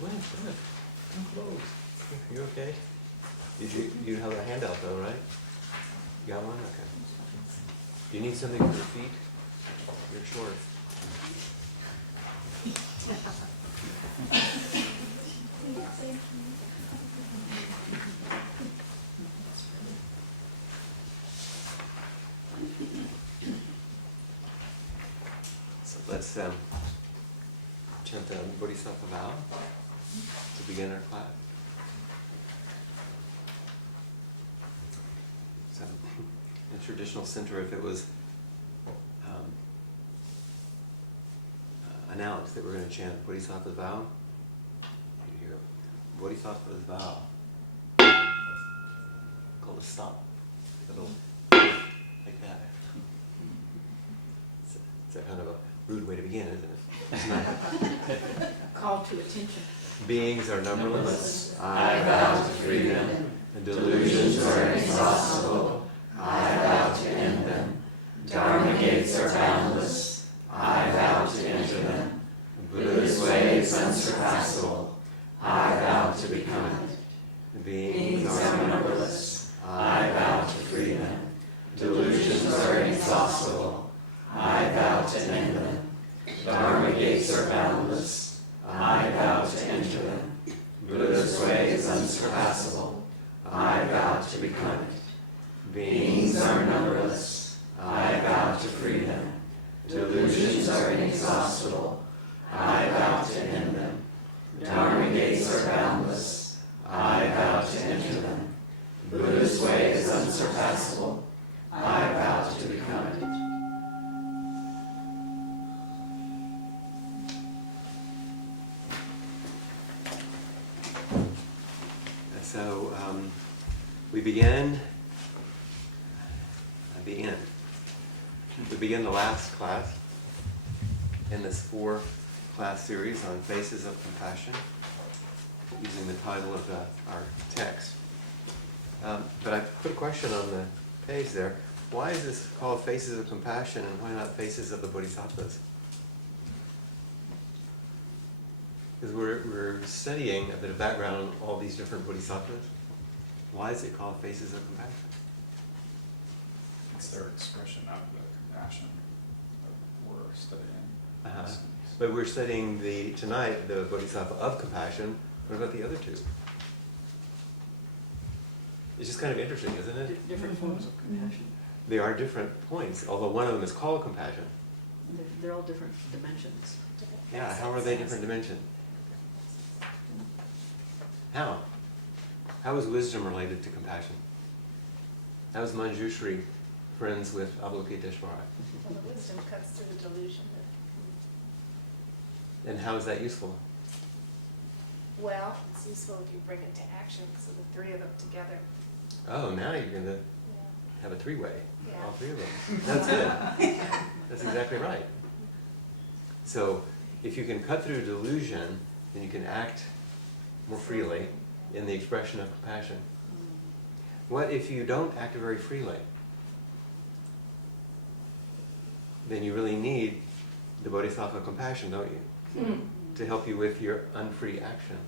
Go ahead. Come close. You okay? You have a handout though, right? You got one? Okay. Do you need something for your feet? You're short. So let's chant the Bodhisattva vow to begin our class. So, in a traditional center, if it was announced that we're going to chant Bodhisattva's vow, you hear Bodhisattva's vow. Called a stop. A little like that. It's a kind of a rude way to begin, isn't it? It's not. Call to attention. Beings are numberless. I vow to free them. And Delusions are inexhaustible. I vow to end them. Dharma gates are boundless. I vow to enter them. Buddha's way is unsurpassable. I vow to become it. Beings Beings are are numberless. I vow to free them. Delusions are inexhaustible. I vow to end them. Dharma gates are boundless. I vow to enter them. Buddha's way is unsurpassable. I vow to become it. Beings are numberless. I vow to free them. Delusions are inexhaustible. I vow to end them. Dharma gates are boundless. I vow to enter them. Buddha's way is unsurpassable. I vow to become it. So we begin at the end. We begin the last class in this 4-class series on Faces of Compassion, using the title of our text. But I put a question on the page there. Why is this called Faces of Compassion, and why not Faces of the Bodhisattvas? Because we're studying a bit of background on all these different bodhisattvas. Why is it called Faces of Compassion? It's their expression of the compassion that we're studying. But we're studying tonight the Bodhisattva of Compassion. What about the other two? It's just kind of interesting, isn't it? Different forms of compassion. They are different points, although one of them is called compassion. They're all different dimensions. Yeah, how are they different dimensions? How? How is wisdom related to compassion? How is Manjushri friends with Avalokiteshvara? Well, the wisdom cuts through the delusion. And how is that useful? Well, it's useful if you bring it to action, so the three of them together. Oh, now you're going to Yeah. have a 3-way. Yeah. All 3 of them. That's good. That's exactly right. So if you can cut through delusion, then you can act more freely in the expression of compassion. What if you don't act very freely? Then you really need the Bodhisattva of compassion, don't you? To help you with your unfree action.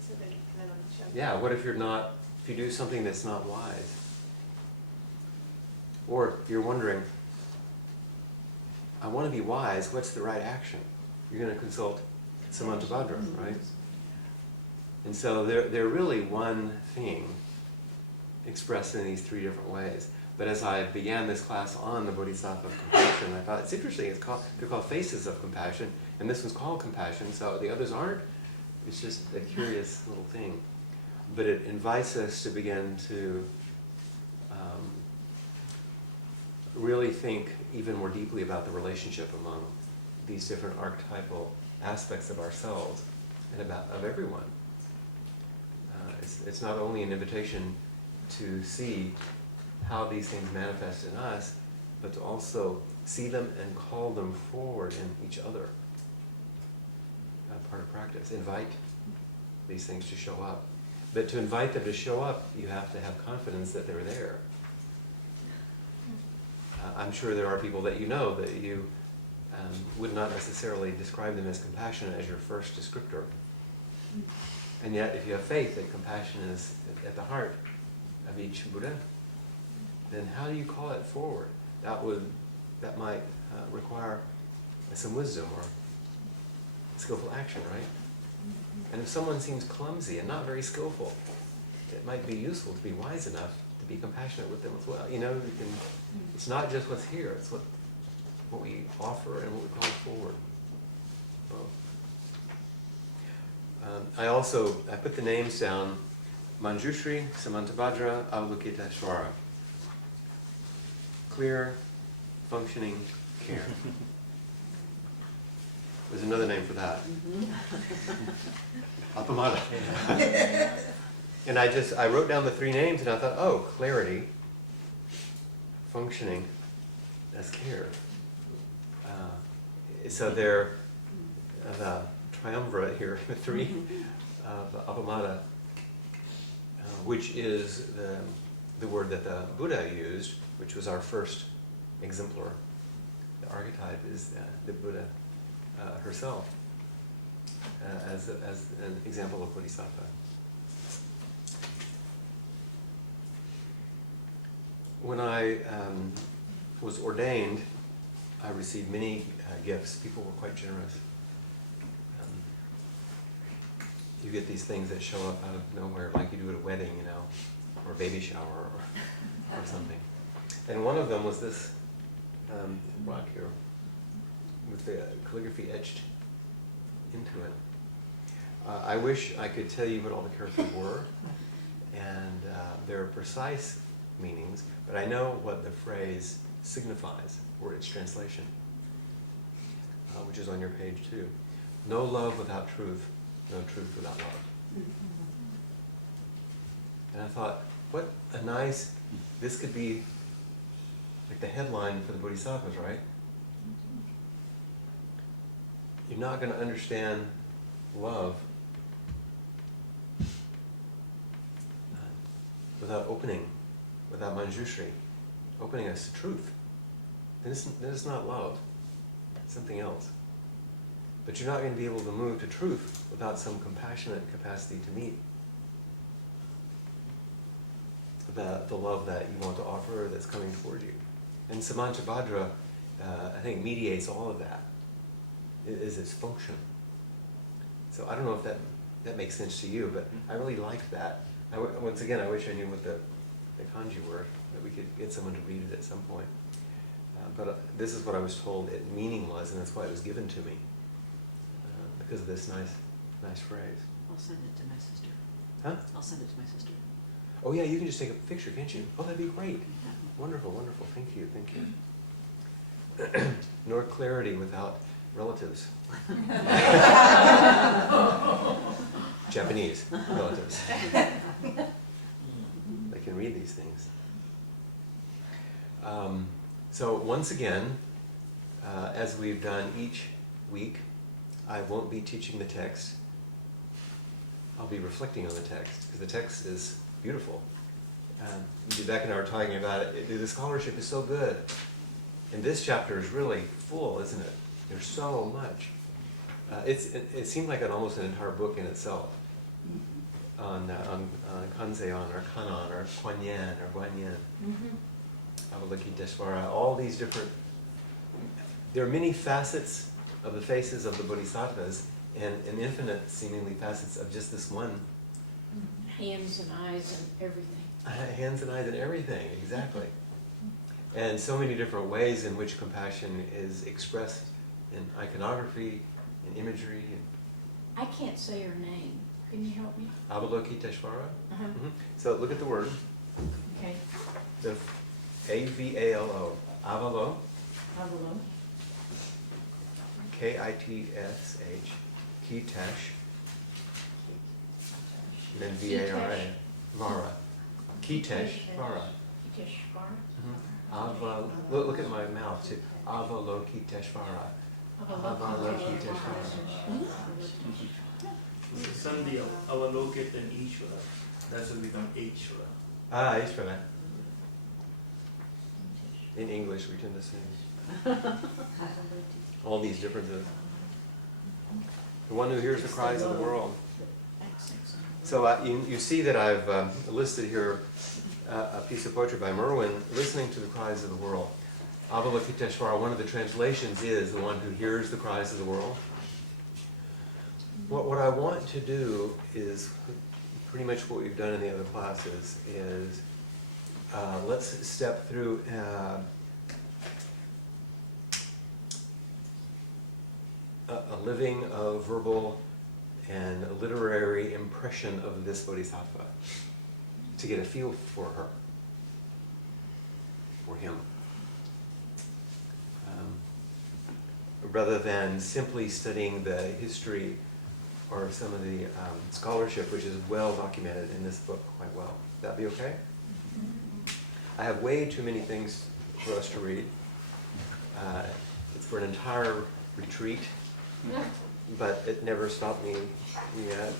So they can then show. Yeah, what if if you do something that's not wise? Or you're wondering, I want to be wise, what's the right action? You're going to consult Samantabhadra, right? And so they're really one thing expressed in these 3 different ways. But as I began this class on the Bodhisattva of Compassion, I thought it's interesting. They're called Faces of Compassion, and this one's called Compassion, so the others aren't. It's just a curious little thing. But it invites us to begin to really think even more deeply about the relationship among these different archetypal aspects of ourselves and of everyone. It's not only an invitation to see how these things manifest in us, but to also see them and call them forward in each other. Part of practice. Invite these things to show up. But to invite them to show up, you have to have confidence that they're there. I'm sure there are people that you know that you would not necessarily describe them as compassionate as your first descriptor. And yet, if you have faith that compassion is at the heart of each Buddha, then how do you call it forward? That might require some wisdom or skillful action, right? And if someone seems clumsy and not very skillful, it might be useful to be wise enough to be compassionate with them as well. You know, it's not just what's here, it's what we offer and what we call forward. Both. I put the names down: Manjushri, Samantabhadra, Avalokiteshvara. Clear, functioning care. There's another name for that. Appamada. And I wrote down the three names and I thought, oh, clarity, functioning as care. So they're the triumvirate here, the three of Appamada, which is the word that the Buddha used, which was our first exemplar. The archetype is the Buddha herself as an example of Bodhisattva. When I was ordained, I received many gifts. People were quite generous. You get these things that show up out of nowhere, like you do at a wedding, you know, or a baby shower or something. And one of them was this rock here with the calligraphy etched into it. I wish I could tell you what all the characters were, and there are precise meanings, but I know what the phrase signifies, or its translation, which is on your page too. No love without truth, no truth without love. And I thought, what a nice, this could be like the headline for the Bodhisattvas, right? You're not going to understand love without opening, without Manjushri, opening us to truth. Then it's not love, it's something else. But you're not going to be able to move to truth without some compassionate capacity to meet the love that you want to offer that's coming toward you. And Samantabhadra, I think, mediates all of that. It is its function. So I don't know if that makes sense to you, but I really liked that. Once again, I wish I knew what the kanji were, that we could get someone to read it at some point. But this is what I was told its meaning was, and that's why it was given to me, because of this nice phrase. I'll send it to my sister. Huh? I'll send it to my sister. Oh yeah, you can just take a picture, can't you? Oh, that'd be great. Yeah. Wonderful, wonderful. Thank you, thank you. Nor clarity without relatives. Japanese relatives. They can read these things. So once again, as we've done each week, I won't be teaching the text. I'll be reflecting on the text, because the text is beautiful. Beck and I were talking about it. The scholarship is so good. And this chapter is really full, isn't it? There's so much. It seemed like almost an entire book in itself. On Kanzeon, or Kanon, or Kuan-Yin, or Guanyin, Avalokiteshvara, all these different... There are many facets of the faces of the Bodhisattvas, and infinite, seemingly, facets of just this one. Hands and eyes and everything. Hands and eyes and everything, exactly. And so many different ways in which compassion is expressed in iconography, in imagery. I can't say her name. Can you help me? Avalokiteshvara. Uh-huh. So look at the word. Okay. The A-V-A-L-O. Avalo. Avalo. K-I-T-S-H. Kitesh. And then V-A-R-A. Vara. Kiteshvara. Kiteshvara. Look at my mouth too. Avalokiteshvara. Avalokiteshvara. Sandhya, Avalokit and Ishvara. That will become Ishvara. Ah, Ishvara. In English, we tend to say all these differences. The one who hears the cries of the world. So you see that I've listed here a piece of poetry by Merwin, Listening to the Cries of the World. Avalokiteshvara, one of the translations is the one who hears the cries of the world. What I want to do is pretty much what we've done in the other classes is let's step through a living, verbal, and a literary impression of this Bodhisattva to get a feel for her, for him. Rather than simply studying the history or some of the scholarship, which is well documented in this book quite well. Would that be okay? I have way too many things for us to read. It's for an entire retreat, but it never stopped me yet.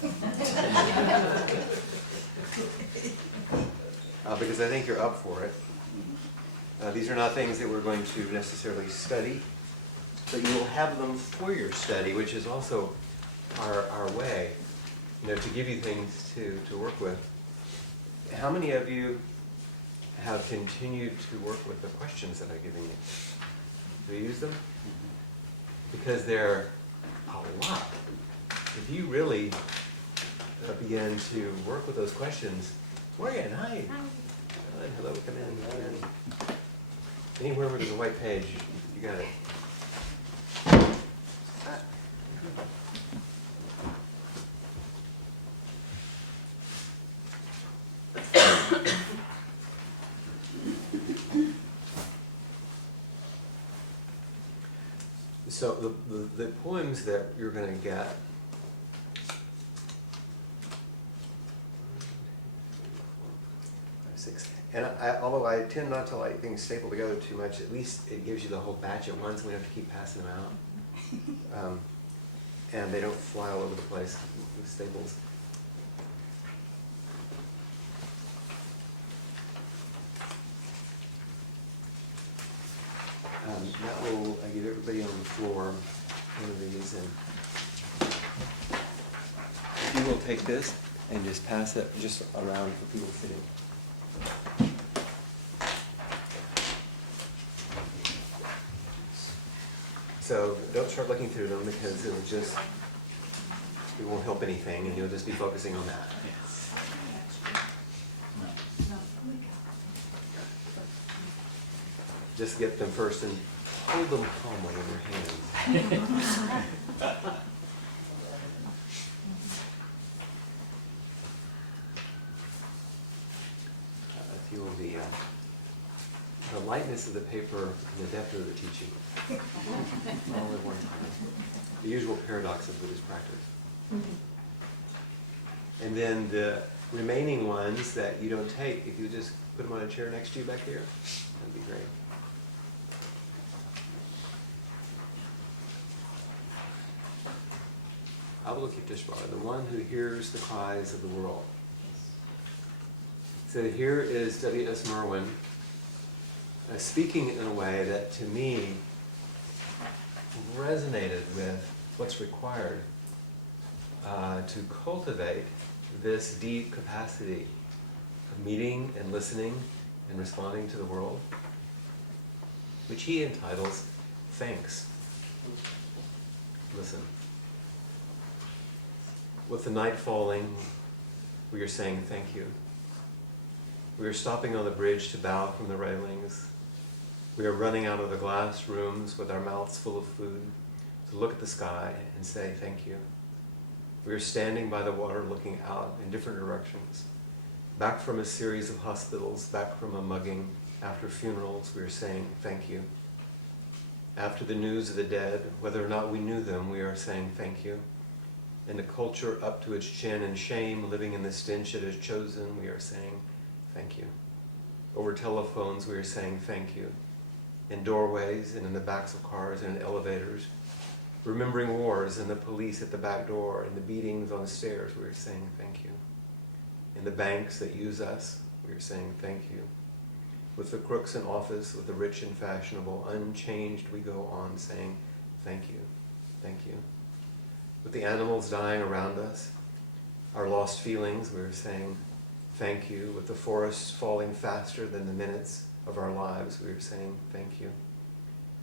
Because I think you're up for it. These are not things that we're going to necessarily study, but you will have them for your study, which is also our way, to give you things to work with. How many of you have continued to work with the questions that I've given you? Do you use them? Because they're a lot. If you really begin to work with those questions, Morgan, hi. Hello, come in. Anywhere where there's a white page, you got it. So the poems that you're going to get, and although I tend not to like things stapled together too much, at least it gives you the whole batch at once, and we don't have to keep passing them out. And they don't fly all over the place with staples. That will give everybody on the floor one of these, and you will take this and just pass it just around for people sitting. So don't start looking through them because it won't help anything, and you'll just be focusing on that. Just get them first and hold them calmly in your hands. Feel the lightness of the paper and the depth of the teaching all at one time. The usual paradox of Buddhist practice. And then the remaining ones that you don't take, if you just put them on a chair next to you back here, that'd be great. Avalokiteshvara, the one who hears the cries of the world. So here is W.S. Merwin speaking in a way that to me resonated with what's required to cultivate this deep capacity of meeting and listening and responding to the world, which he entitles Thanks. Listen. With the night falling, we are saying thank you. We are stopping on the bridge to bow from the railings. We are running out of the glass rooms with our mouths full of food to look at the sky and say thank you. We are standing by the water looking out in different directions. Back from a series of hospitals, back from a mugging, after funerals, we are saying thank you. After the news of the dead, whether or not we knew them, we are saying thank you. In the culture up to its chin in shame, living in the stench it has chosen, we are saying thank you. Over telephones, we are saying thank you. In doorways and in the backs of cars and in elevators, remembering wars and the police at the back door and the beatings on the stairs, we are saying thank you. In the banks that use us, we are saying thank you. With the crooks in office, with the rich and fashionable, unchanged we go on saying thank you, thank you. With the animals dying around us, our lost feelings, we were saying thank you. With the forests falling faster than the minutes of our lives, we were saying thank you.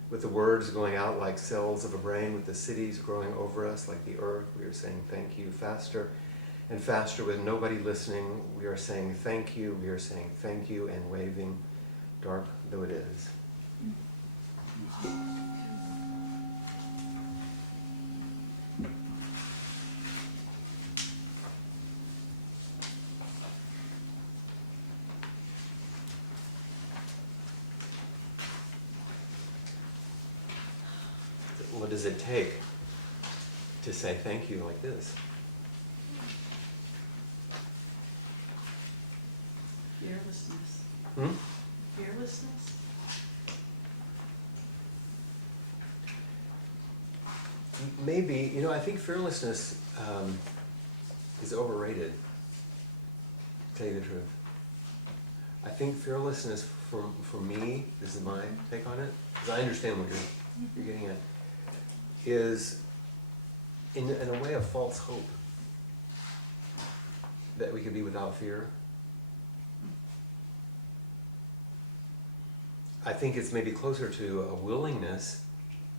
With the words going out like cells of a brain, with the cities growing over us like the earth, we are saying thank you. Faster and faster with nobody listening, we are saying thank you, we are saying thank you and waving, dark though it is. What does it take to say thank you like this? Fearlessness. Hmm? Fearlessness? Maybe, I think fearlessness is overrated, to tell you the truth. I think fearlessness, for me, this is my take on it, because I understand what you're getting at, is in a way a false hope that we could be without fear. I think it's maybe closer to a willingness,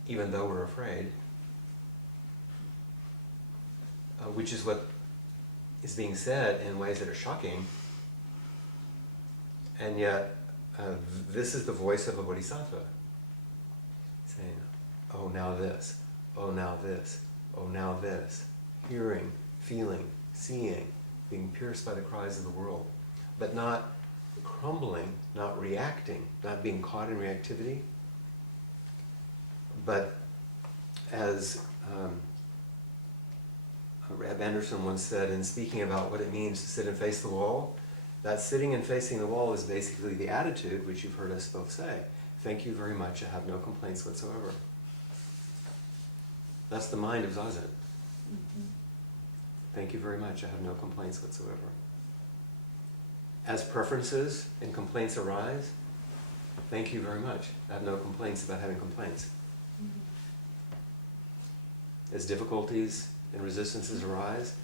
even though we're afraid, which is what is being said in ways that are shocking. And yet, this is the voice of a bodhisattva, saying, oh, now this, oh, now this, oh, now this, hearing, feeling, seeing, being pierced by the cries of the world, but not crumbling, not reacting, not being caught in reactivity, but as Reb Anderson once said in speaking about what it means to sit and face the wall, that sitting and facing the wall is basically the attitude which you've heard us both say. Thank you very much, I have no complaints whatsoever. That's the mind of zazen. Mm-hmm. Thank you very much, I have no complaints whatsoever. As preferences and complaints arise, thank you very much, I have no complaints about having complaints. Mm-hmm. As difficulties and resistances arise,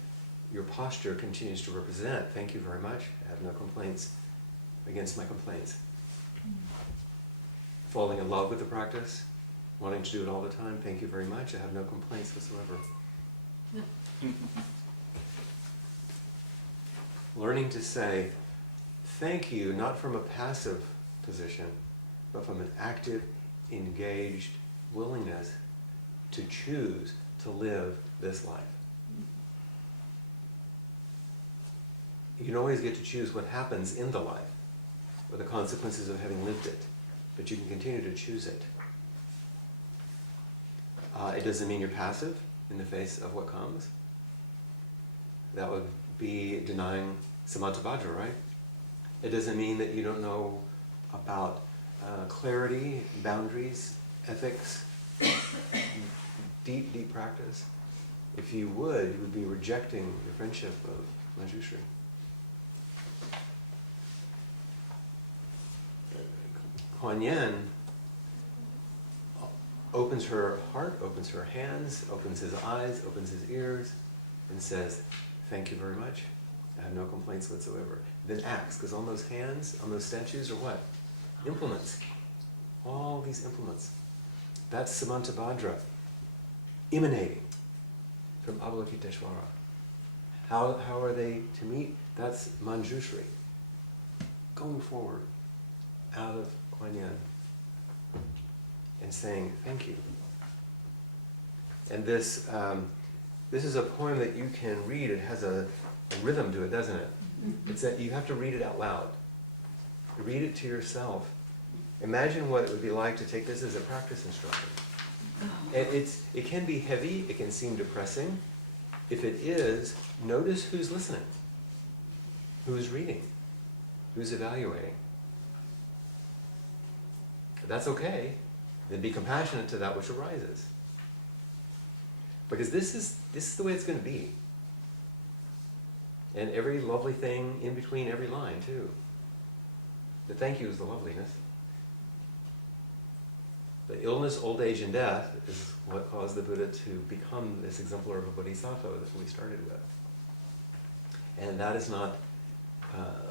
your posture continues to represent, thank you very much, I have no complaints against my complaints. Mm-hmm. Falling in love with the practice, wanting to do it all the time, thank you very much, I have no complaints whatsoever. Learning to say thank you, not from a passive position, but from an active, engaged willingness to choose to live this life. You can always get to choose what happens in the life, or the consequences of having lived it, but you can continue to choose it. It doesn't mean you're passive in the face of what comes. That would be denying samatha, right? It doesn't mean that you don't know about clarity, boundaries, ethics, deep practice. If you would be rejecting the friendship of Manjushri. Kuan Yin opens her heart, opens her hands, opens his eyes, opens his ears, and says, thank you very much. I have no complaints whatsoever. Then acts, because on those hands, on those statues are what? Implements. All these implements. That's Samantabhadra, emanating from Avalokiteshvara. How are they to meet? That's Manjushri, going forward out of Kuan Yin and saying thank you. And this is a poem that you can read. It has a rhythm to it, doesn't it? It's that you have to read it out loud. Read it to yourself. Imagine what it would be like to take this as a practice instruction. And it can be heavy, it can seem depressing. If it is, notice who's listening, who's reading, who's evaluating. If that's okay, then be compassionate to that which arises. Because this is the way it's going to be. And every lovely thing in between every line, too. The thank you is the loveliness. The illness, old age, and death is what caused the Buddha to become this exemplar of a bodhisattva that we started with. And that is not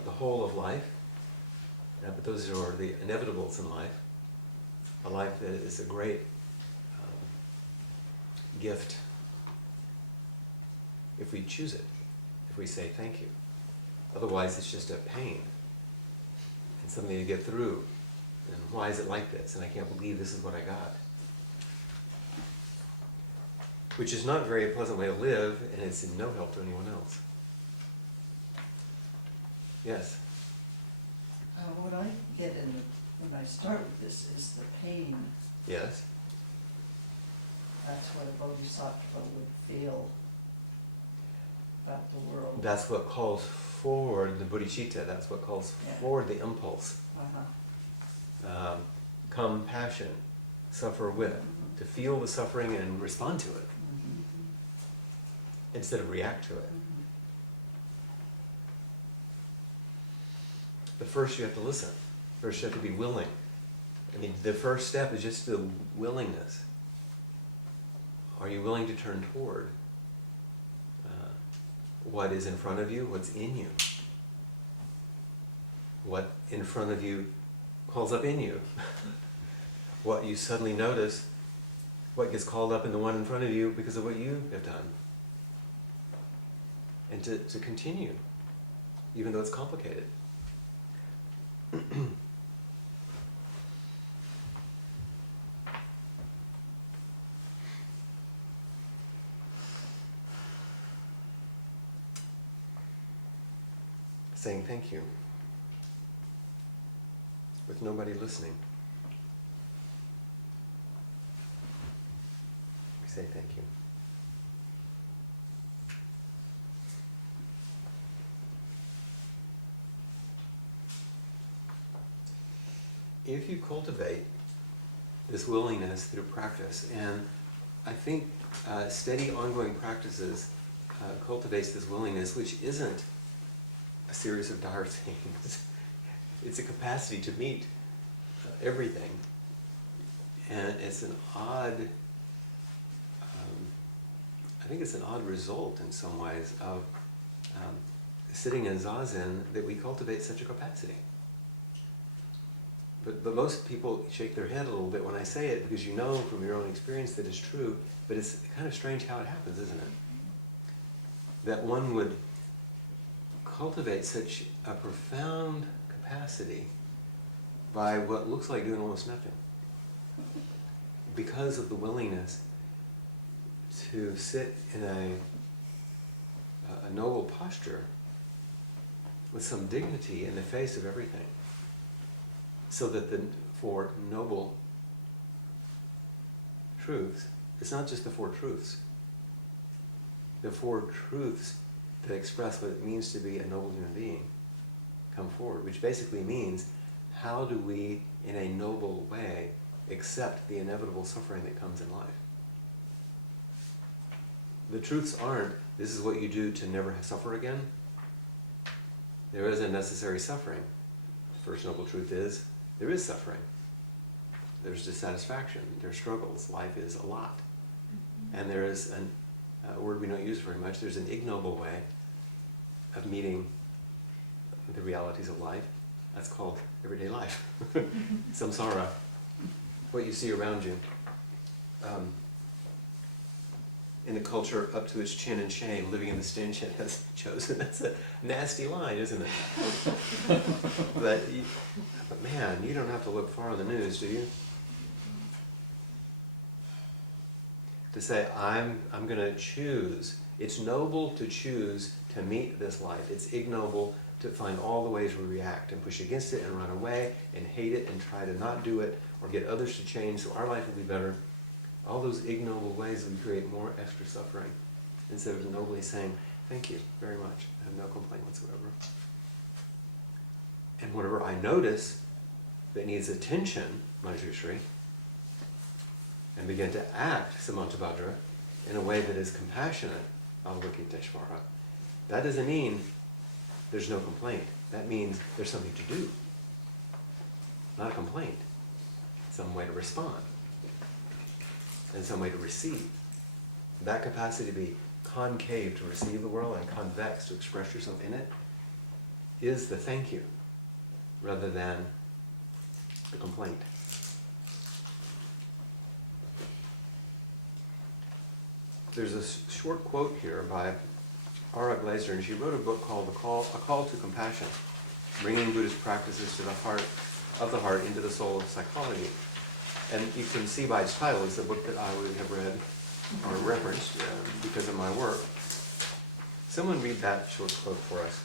the whole of life, but those are the inevitables in life. A life that is a great gift if we choose it, if we say thank you. Otherwise, it's just a pain and something to get through. And why is it like this? And I can't believe this is what I got. Which is not a very pleasant way to live, and it's in no help to anyone else. Yes? What I get when I start with this is the pain. Yes? That's what a bodhisattva would feel about the world. That's what calls forward the bodhicitta. That's what calls Yeah. forward the impulse. Uh-huh. Compassion, suffer with, to feel the suffering and respond to it instead of react to it. But first you have to listen. First you have to be willing. I mean, the first step is just the willingness. Are you willing to turn toward what is in front of you, what's in you? What in front of you calls up in you? What you suddenly notice, what gets called up in the one in front of you because of what you have done. And to continue, even though it's complicated. Saying thank you with nobody listening. We say thank you. If you cultivate this willingness through practice, and I think steady ongoing practices cultivates this willingness, which isn't a series of dire things. It's a capacity to meet everything. And it's an odd, I think it's an odd result in some ways of sitting in zazen that we cultivate such a capacity. But most people shake their head a little bit when I say it, because you know from your own experience that it's true, but it's kind of strange how it happens, isn't it? That one would cultivate such a profound capacity by what looks like doing almost nothing, because of the willingness to sit in a noble posture with some dignity in the face of everything, so that the Four Noble Truths, it's not just the Four Truths, the Four Truths that express what it means to be a noble human being come forward, which basically means, how do we, in a noble way, accept the inevitable suffering that comes in life? The truths aren't, this is what you do to never suffer again. There is a necessary suffering. The first noble truth is, there is suffering. There's dissatisfaction, there's struggles, life is a lot. And there is a word we don't use very much, there's an ignoble way of meeting the realities of life. That's called everyday life. Samsara, what you see around you. In a culture up to its chin in shame, living in the stench it has chosen. That's a nasty line, isn't it? but man, you don't have to look far on the news, do you? To say, I'm going to choose. It's noble to choose to meet this life. It's ignoble to find all the ways we react and push against it and run away and hate it and try to not do it or get others to change so our life will be better. All those ignoble ways we create more extra suffering instead of nobly saying, thank you very much. I have no complaint whatsoever. And whatever I notice that needs attention, Manjushri, and begin to act, Samantabhadra, in a way that is compassionate, Avalokiteshvara, that doesn't mean there's no complaint. That means there's something to do. Not a complaint. Some way to respond. And some way to receive. That capacity to be concave to receive the world and convex to express yourself in it, is the thank you, rather than the complaint. There's a short quote here by Ara Glazer, and she wrote a book called A Call to Compassion, Bringing Buddhist Practices to the Heart of the Heart into the Soul of Psychology. And you can see by its title, it's a book that I would have read or referenced because of my work. Someone read that short quote for us.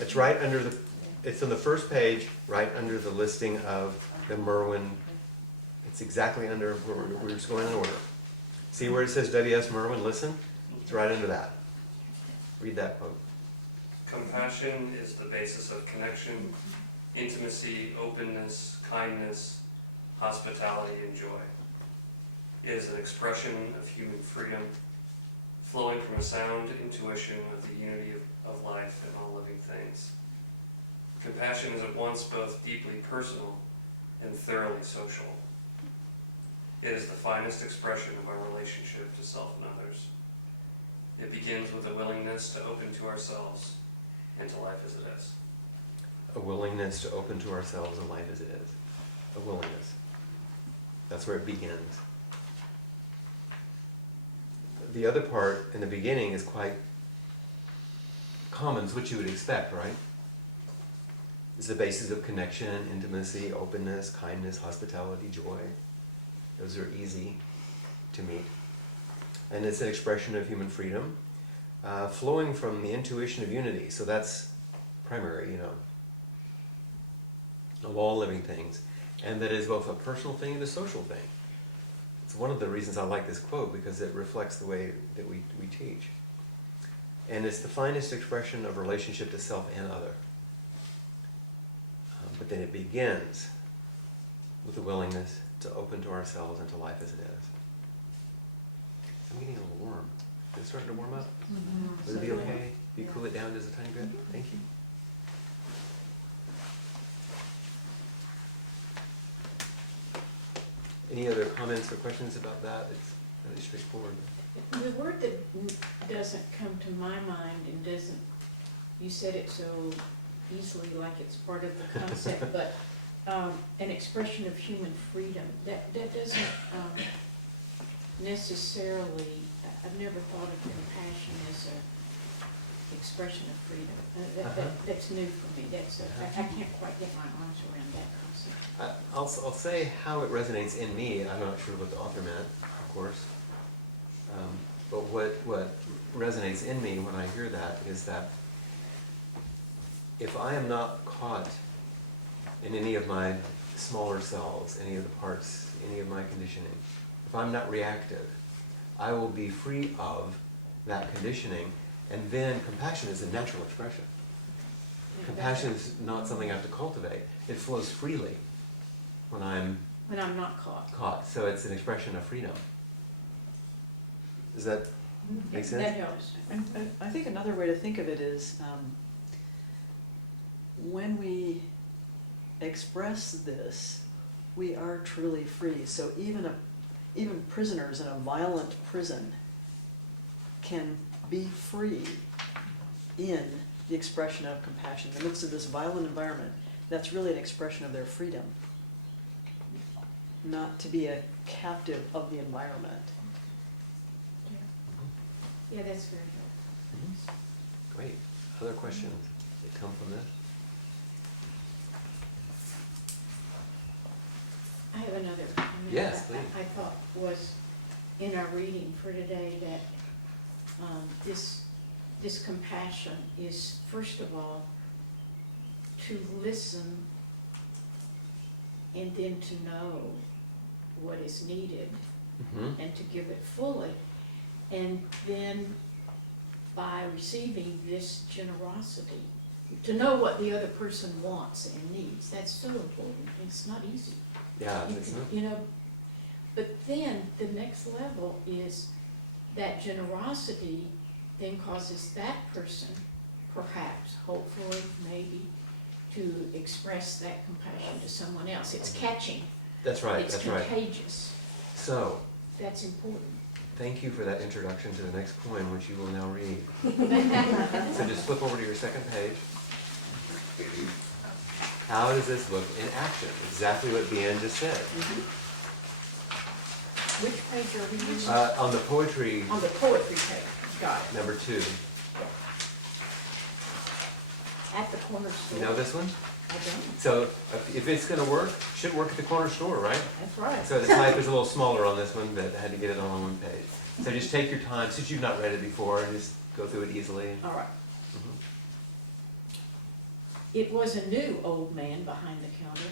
It's right under it's on the first page, right under the listing of the Merwin. It's exactly under, we're just going in order. See where it says W.S. Merwin, listen? It's right under that. Read that quote. Compassion is the basis of connection, intimacy, openness, kindness, hospitality, and joy. It is an expression of human freedom, flowing from a sound intuition of the unity of life and all living things. Compassion is at once both deeply personal and thoroughly social. It is the finest expression of our relationship to self and others. It begins with a willingness to open to ourselves and to life as it is. A willingness to open to ourselves and life as it is. A willingness. That's where it begins. The other part in the beginning is quite common. It's what you would expect, right? It's the basis of connection, intimacy, openness, kindness, hospitality, joy. Those are easy to meet. And it's an expression of human freedom, flowing from the intuition of unity. So that's primary, of all living things. And that is both a personal thing and a social thing. It's one of the reasons I like this quote, because it reflects the way that we teach. And it's the finest expression of relationship to self and other. But then it begins with the willingness to open to ourselves and to life as it is. I'm getting a little warm. Is it starting to warm up? Mm-hmm. Would it be okay if you cool it down just a tiny bit? Thank you. Any other comments or questions about that? It's really straightforward. The word that doesn't come to my mind and doesn't, you said it so easily like it's part of the concept, but an expression of human freedom, that doesn't necessarily, I've never thought of compassion as a expression of freedom. That's new for me. I can't quite get my arms around that concept. I'll say how it resonates in me. I'm not sure what the author meant, of course. But what resonates in me when I hear that is that if I am not caught in any of my smaller selves, any of the parts, any of my conditioning, if I'm not reactive, I will be free of that conditioning, and then compassion is a natural expression. Compassion is not something I have to cultivate. It flows freely when I'm not caught. So it's an expression of freedom. Does that make sense? That helps. I think another way to think of it is when we express this, we are truly free. So even prisoners in a violent prison can be free in the expression of compassion. In the midst of this violent environment, that's really an expression of their freedom, not to be a captive of the environment. Yeah, that's very helpful. Great. Other questions that come from this? I have another comment. Yes, please. I thought was in our reading for today that this compassion is, first of all, to listen and then to know what is needed and to give it fully. And then by receiving this generosity, to know what the other person wants and needs, that's so important. It's not easy. Yeah, it's not. But then the next level is that generosity then causes that person, perhaps, hopefully, maybe, to express that compassion to someone else. It's catching. That's right. It's That's right. contagious. So, That's important. thank you for that introduction to the next poem, which you will now read. So just flip over to your second page. How does this look in action? Exactly what Bian just said. Which page are we using? On the poetry, On the poetry page, got it. number 2. At the corner store. You know this one? I don't. So if it's going to work, it should work at the corner store, right? That's right. So the type is a little smaller on this one, but I had to get it on one page. So just take your time, since you've not read it before, just go through it easily. All right. Mhm. It was a new old man behind the counter,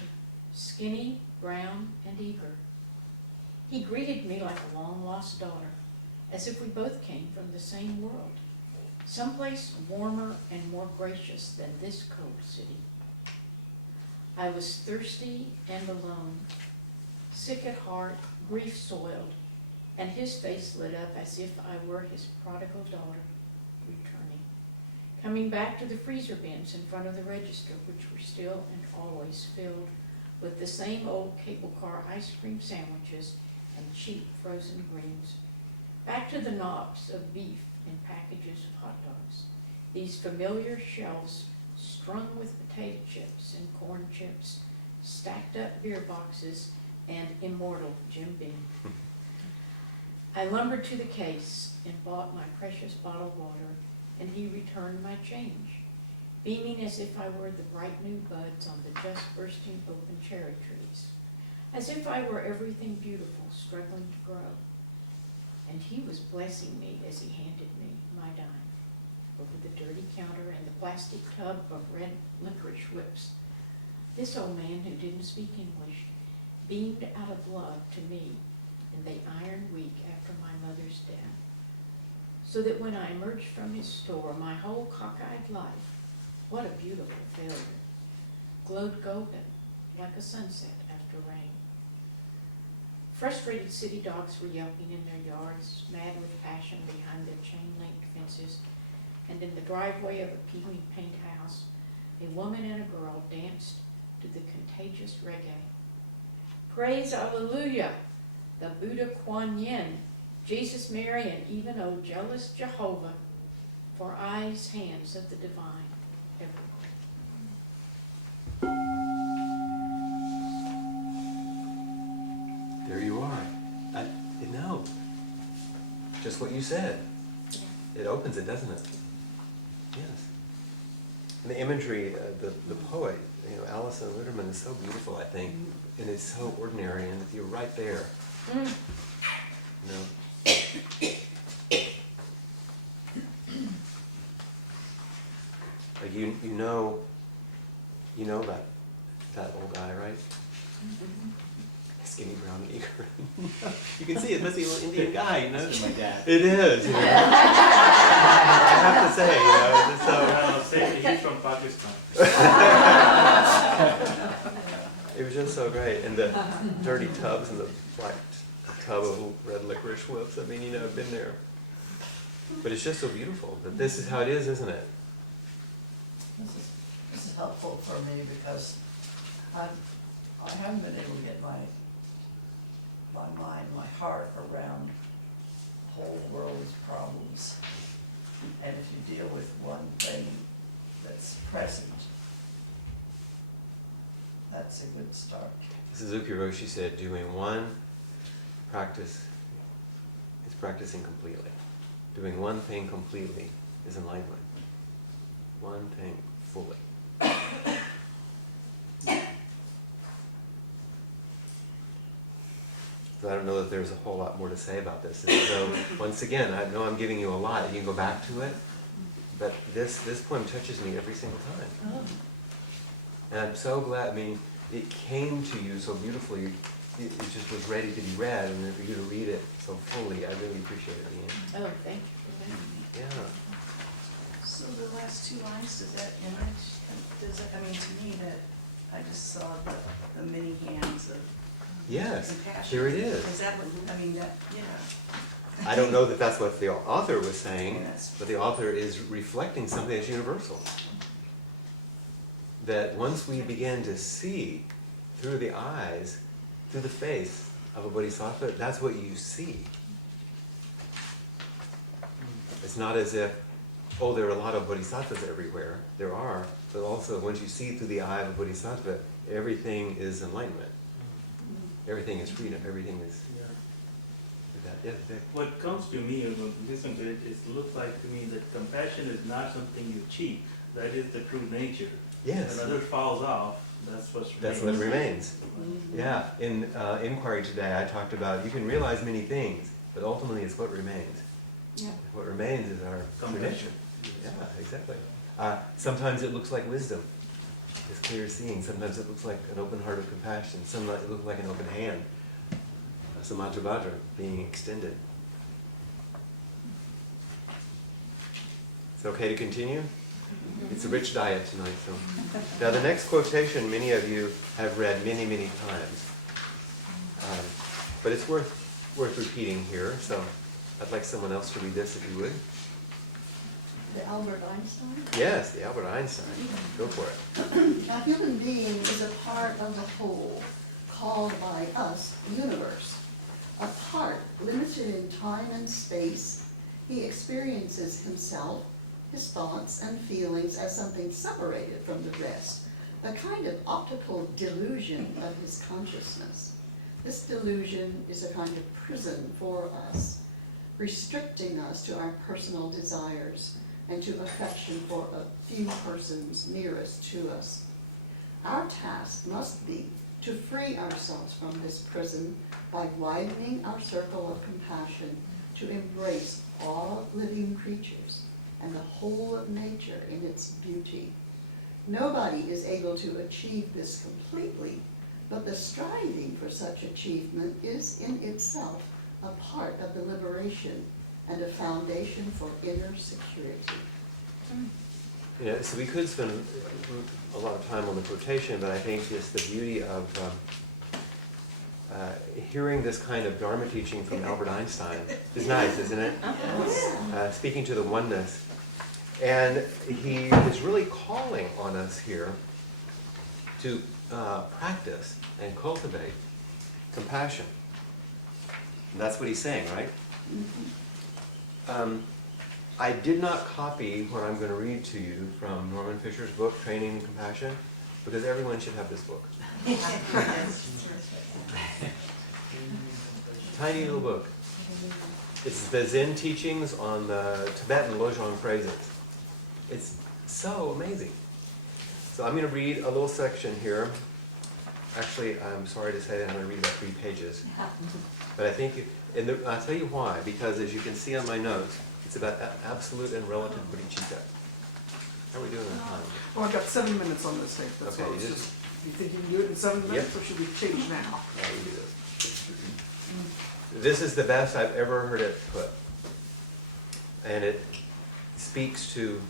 skinny, brown, and eager. He greeted me like a long-lost daughter, as if we both came from the same world, someplace warmer and more gracious than this cold city. I was thirsty and alone, sick at heart, grief-soiled, and his face lit up as if I were his prodigal daughter, returning, coming back to the freezer bins in front of the register, which were still and always filled with the same old cable car ice cream sandwiches and cheap frozen greens, back to the knobs of beef and packages of hot dogs, these familiar shelves strung with potato chips and corn chips, stacked up beer boxes, and immortal Jim Beam. I lumbered to the case and bought my precious bottled water, and he returned my change, beaming as if I were the bright new buds on the just bursting open cherry trees, as if I were everything beautiful struggling to grow. And he was blessing me as he handed me my dime over the dirty counter and the plastic tub of red licorice whips. This old man who didn't speak English beamed out of love to me in the iron week after my mother's death, so that when I emerged from his store, my whole cockeyed life, what a beautiful failure, glowed golden like a sunset after rain. Frustrated city dogs were yelping in their yards, mad with passion behind their chain-linked fences, and in the driveway of a peeling paint house, a woman and a girl danced to the contagious reggae. Praise Alleluia, the Buddha Kuan Yin, Jesus, Mary, and even old jealous Jehovah, for eyes, hands of the divine everywhere. There you are. No, just what you said. It opens it, doesn't it? Yes. And the imagery, the poet, Alison Luterman is so beautiful, I think, and it's so ordinary, and you're right there. Like you know that old guy, right? Skinny, brown, and eager. You can see it must be a little Indian guy, you know? This is my dad. It is. I have to say, it's so. He's from Pakistan. It was just so great, and the dirty tubs and the black tub of red licorice whips. I mean, I've been there. But it's just so beautiful. But this is how it is, isn't it? This is helpful for me because I haven't been able to get my mind, my heart around the whole world's problems. And if you deal with one thing that's present, that's a good start. Suzuki Roshi said, doing one practice is practicing completely. Doing one thing completely is enlightenment. One thing fully. So I don't know that there's a whole lot more to say about this. And so once again, I know I'm giving you a lot. You can go back to it, but this poem touches me every single time. And I'm so glad. I mean, it came to you so beautifully. It just was ready to be read, and then for you to read it so fully, I really appreciate it, Ian. Oh, thank you for that. Yeah. So the last two lines, does that image, to me, that I just saw the many hands of Yes, compassion. here it is. Is that what, yeah. I don't know that that's what the author was saying, Yes. but the author is reflecting something that's universal. That once we begin to see through the eyes, through the face, of a bodhisattva, that's what you see. It's not as if, oh, there are a lot of bodhisattvas everywhere. There are, but also once you see through the eye of a bodhisattva, everything is enlightenment. Everything is freedom. Everything is that. Yeah, What comes to me when you listen to it, it looks like to me that compassion is not something you achieve. That is the true nature. yes, When others falls off, that's what's that's what remains. Yeah, in Inquiry today, I talked about you can realize many things, but ultimately it's what remains. Yeah. What remains is our true nature. Compassion. Yeah, exactly. Sometimes it looks like wisdom. It's clear seeing. Sometimes it looks like an open heart of compassion. Sometimes it looks like an open hand. Samantabhadra being extended. It's okay to continue? It's a rich diet tonight. So. Now the next quotation many of you have read many, many times. But it's worth repeating here. So I'd like someone else to read this if you would. The Albert Einstein? Yes, the Albert Einstein. Go for it. A human being is a part of the whole, called by us universe. A part limited in time and space, he experiences himself, his thoughts and feelings as something separated from the rest, a kind of optical delusion of his consciousness. This delusion is a kind of prison for us, restricting us to our personal desires and to affection for a few persons nearest to us. Our task must be to free ourselves from this prison by widening our circle of compassion to embrace all living creatures and the whole of nature in its beauty. Nobody is able to achieve this completely, but the striving for such achievement is in itself a part of the liberation and a foundation for inner security. Yeah, so we could spend a lot of time on the quotation, but I think just the beauty of hearing this kind of Dharma teaching from Albert Einstein is nice, isn't it? Speaking to the oneness. And he is really calling on us here to practice and cultivate compassion. And that's what he's saying, right? I did not copy what I'm going to read to you from Norman Fisher's book, Training in Compassion, because everyone should have this book. Tiny little book. It's the Zen teachings on the Tibetan Lojong phrases. It's so amazing. So I'm going to read a little section here. Actually, I'm sorry to say that I'm going to read about 3 pages. But I think, I'll tell you why, because as you can see on my notes, it's about absolute and relative bodhicitta. How are we doing on time? Well, I've got 7 minutes on this tape, that's Okay, all. you It's just- just, you think you can do it in 7 minutes, Yep. or should we change now? Yeah, we do this. This is the best I've ever heard it put. And it speaks to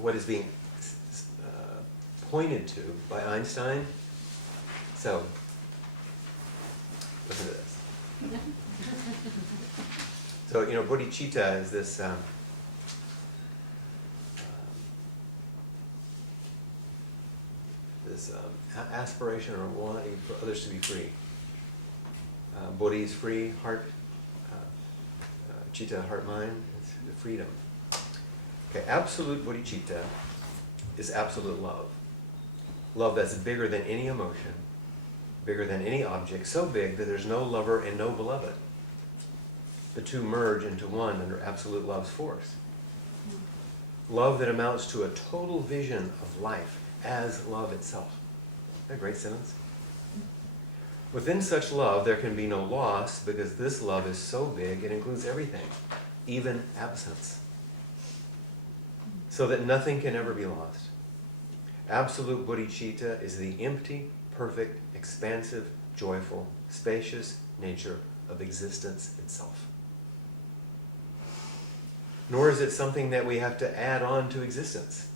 what is being pointed to by Einstein. So, listen to this. So, bodhicitta is this aspiration or wanting for others to be free. Bodhi is free, heart, citta, heart, mind, it's the freedom. Okay, absolute bodhicitta is absolute love. Love that's bigger than any emotion, bigger than any object, so big that there's no lover and no beloved. The two merge into one under absolute love's force. Love that amounts to a total vision of life as love itself. Isn't that a great sentence? Within such love, there can be no loss because this love is so big it includes everything, even absence, so that nothing can ever be lost. Absolute bodhicitta is the empty, perfect, expansive, joyful, spacious nature of existence itself. Nor is it something that we have to add on to existence.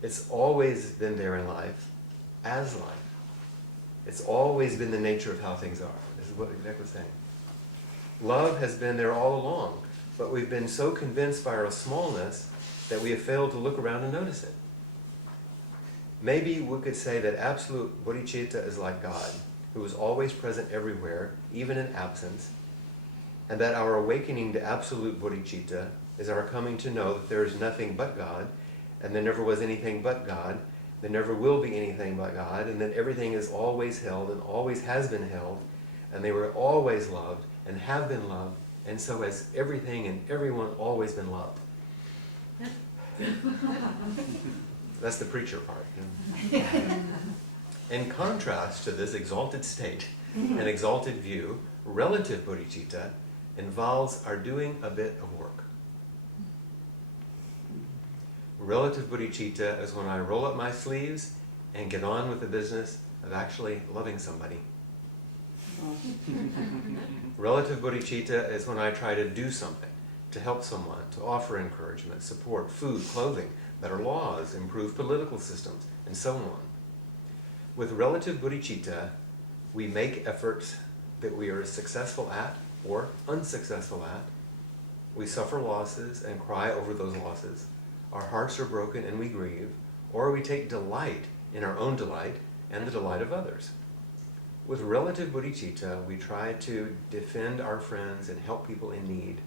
It's always been there in life, as life. It's always been the nature of how things are. This is what Vivek was saying. Love has been there all along, but we've been so convinced by our smallness that we have failed to look around and notice it. Maybe we could say that absolute bodhicitta is like God, who is always present everywhere, even in absence, and that our awakening to absolute bodhicitta is our coming to know that there is nothing but God, and there never was anything but God, there never will be anything but God, and that everything is always held and always has been held, and they were always loved and have been loved, and so has everything and everyone always been loved. That's the preacher part. You know? In contrast to this exalted state and exalted view, relative bodhicitta involves our doing a bit of work. Relative bodhicitta is when I roll up my sleeves and get on with the business of actually loving somebody. Relative bodhicitta is when I try to do something, to help someone, to offer encouragement, support, food, clothing, better laws, improve political systems, and so on. With relative bodhicitta, we make efforts that we are successful at or unsuccessful at. We suffer losses and cry over those losses. Our hearts are broken and we grieve, or we take delight in our own delight and the delight of others. With relative bodhicitta, we try to defend our friends and help people in need.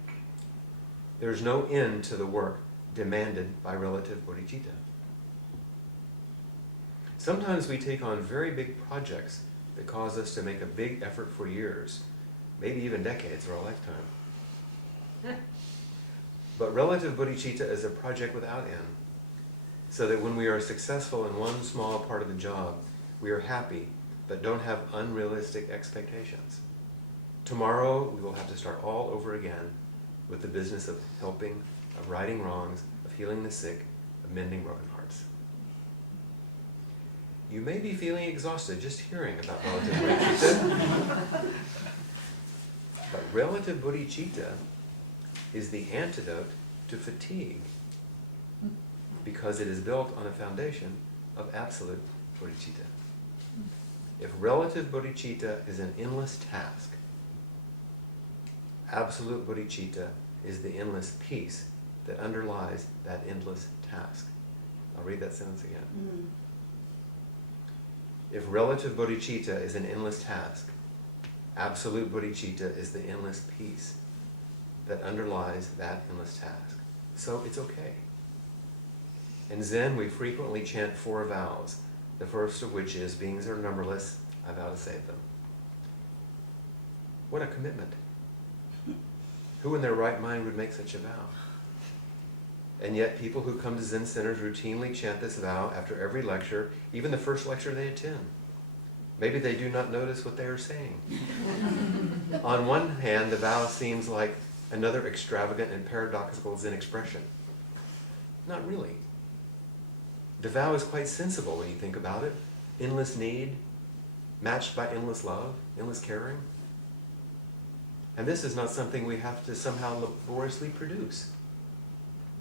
There's no end to the work demanded by relative bodhicitta. Sometimes we take on very big projects that cause us to make a big effort for years, maybe even decades or a lifetime. But relative bodhicitta is a project without end, so that when we are successful in one small part of the job, we are happy, but don't have unrealistic expectations. Tomorrow, we will have to start all over again with the business of helping, of righting wrongs, of healing the sick, of mending broken hearts. You may be feeling exhausted just hearing about relative bodhicitta. But relative bodhicitta is the antidote to fatigue, because it is built on a foundation of absolute bodhicitta. If relative bodhicitta is an endless task, absolute bodhicitta is the endless peace that underlies that endless task. I'll read that sentence again. If relative bodhicitta is an endless task, absolute bodhicitta is the endless peace that underlies that endless task. So it's okay. In Zen, we frequently chant 4 vows, the first of which is, beings are numberless, I vow to save them. What a commitment. Who in their right mind would make such a vow? And yet people who come to Zen centers routinely chant this vow after every lecture, even the first lecture they attend. Maybe they do not notice what they are saying. On one hand, the vow seems like another extravagant and paradoxical Zen expression. Not really. The vow is quite sensible when you think about it. Endless need, matched by endless love, endless caring. And this is not something we have to somehow laboriously produce.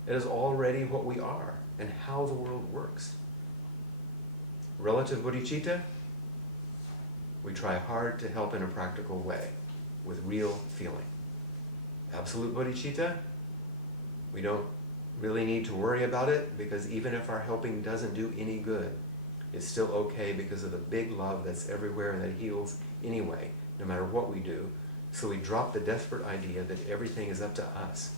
It is already what we are and how the world works. Relative bodhicitta, we try hard to help in a practical way, with real feeling. Absolute bodhicitta, we don't really need to worry about it, because even if our helping doesn't do any good, it's still okay because of the big love that's everywhere and that heals anyway, no matter what we do. So we drop the desperate idea that everything is up to us.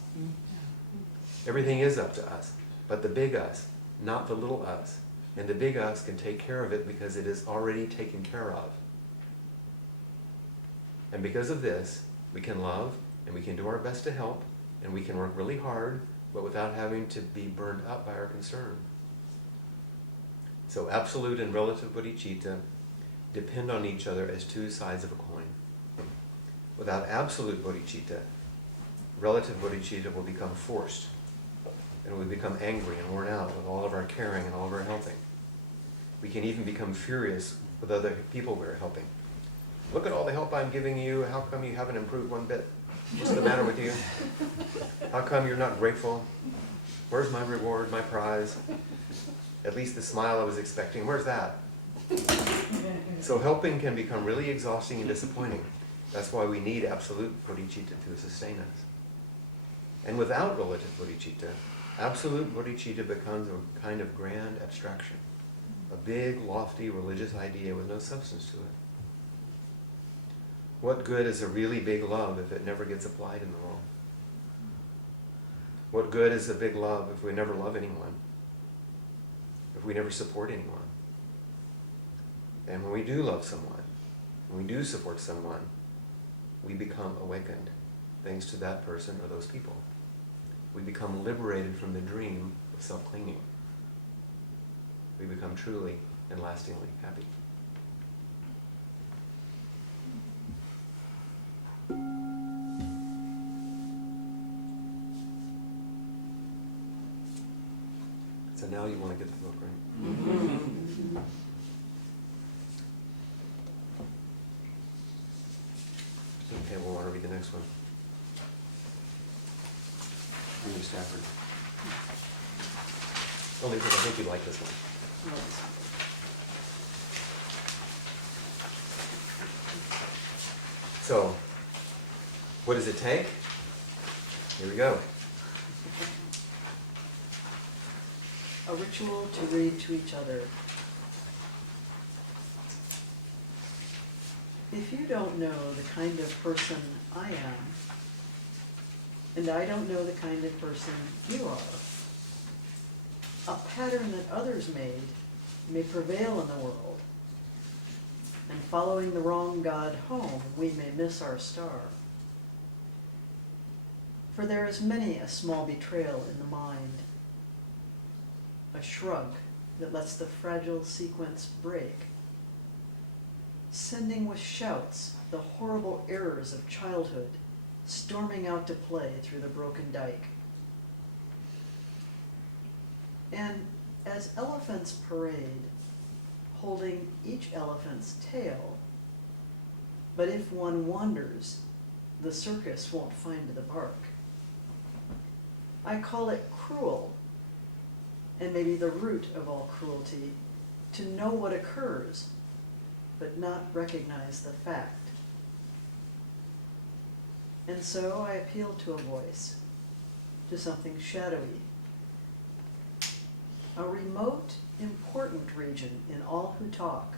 Everything is up to us, but the big us, not the little us. And the big us can take care of it because it is already taken care of. And because of this, we can love, and we can do our best to help, and we can work really hard, but without having to be burned up by our concern. So absolute and relative bodhicitta depend on each other as 2 sides of a coin. Without absolute bodhicitta, relative bodhicitta will become forced, and we become angry and worn out with all of our caring and all of our helping. We can even become furious with other people we're helping. Look at all the help I'm giving you. How come you haven't improved one bit? What's the matter with you? How come you're not grateful? Where's my reward, my prize? At least the smile I was expecting, where's that? So helping can become really exhausting and disappointing. That's why we need absolute bodhicitta to sustain us. And without relative bodhicitta, absolute bodhicitta becomes a kind of grand abstraction, a big, lofty religious idea with no substance to it. What good is a really big love if it never gets applied in the world? What good is a big love if we never love anyone? If we never support anyone? And when we do love someone, when we do support someone, we become awakened thanks to that person or those people. We become liberated from the dream of self-clinging. We become truly and lastingly happy. So now you want to get the book, right? Mm-hmm. Okay, we'll want to read the next one. Read Stafford. Only because I think you'd like this one. So, what does it take? Here we go. A ritual to read to each other. If you don't know the kind of person I am, and I don't know the kind of person you are, a pattern that others made may prevail in the world, and following the wrong God home, we may miss our star. For there is many a small betrayal in the mind, a shrug that lets the fragile sequence break, sending with shouts the horrible errors of childhood storming out to play through the broken dike. And as elephants parade, holding each elephant's tail, but if one wanders, the circus won't find the bark. I call it cruel, and maybe the root of all cruelty, to know what occurs, but not recognize the fact. And so I appeal to a voice, to something shadowy, a remote, important region in all who talk.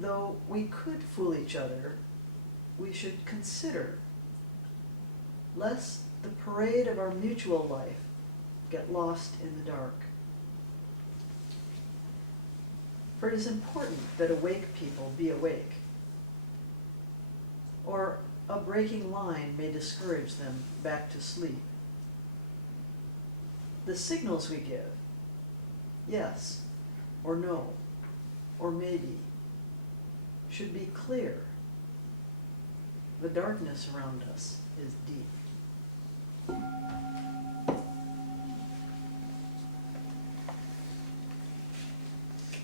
Though we could fool each other, we should consider, lest the parade of our mutual life get lost in the dark. For it is important that awake people be awake, or a breaking line may discourage them back to sleep. The signals we give, yes, or no, or maybe, should be clear. The darkness around us is deep.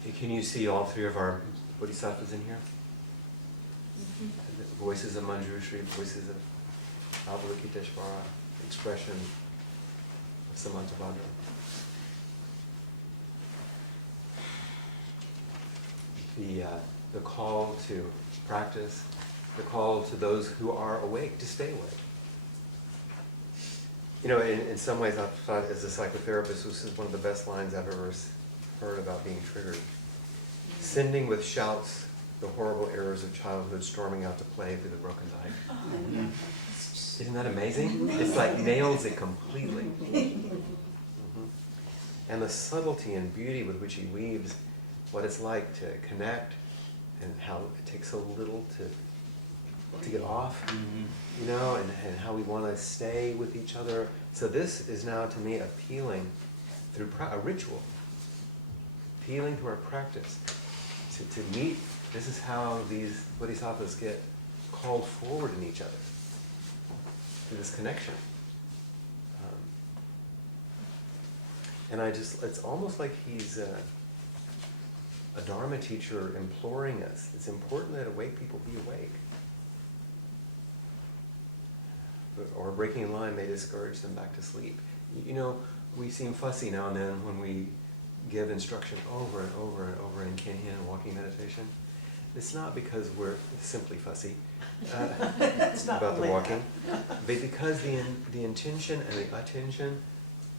Hey, can you see all three of our Bodhisattvas in here? Mm-hmm. The voices of Manjushri, voices of Avalokiteshvara, expression of Samantabhadra. The call to practice, the call to those who are awake to stay awake. You know, in some ways I've thought as a psychotherapist, this is one of the best lines I've ever heard about being triggered. Mm-hmm. Sending with shouts the horrible errors of childhood storming out to play through the broken dike. Mm-hmm. Isn't that amazing? It's like nails it completely. Mm-hmm. And the subtlety and beauty with which he weaves what it's like to connect and how it takes so little to get off, you know, and how we want to stay with each other. So this is now, to me, appealing through a ritual, appealing to our practice, to meet. This is how these bodhisattvas get called forward in each other, through this connection. And it's almost like he's a Dharma teacher imploring us. It's important that awake people be awake. Or breaking in line may discourage them back to sleep. You know, we seem fussy now and then when we give instruction over and over and over in Kinhin and walking meditation. It's not because we're simply fussy It's not about the only walking, but because the intention and the attention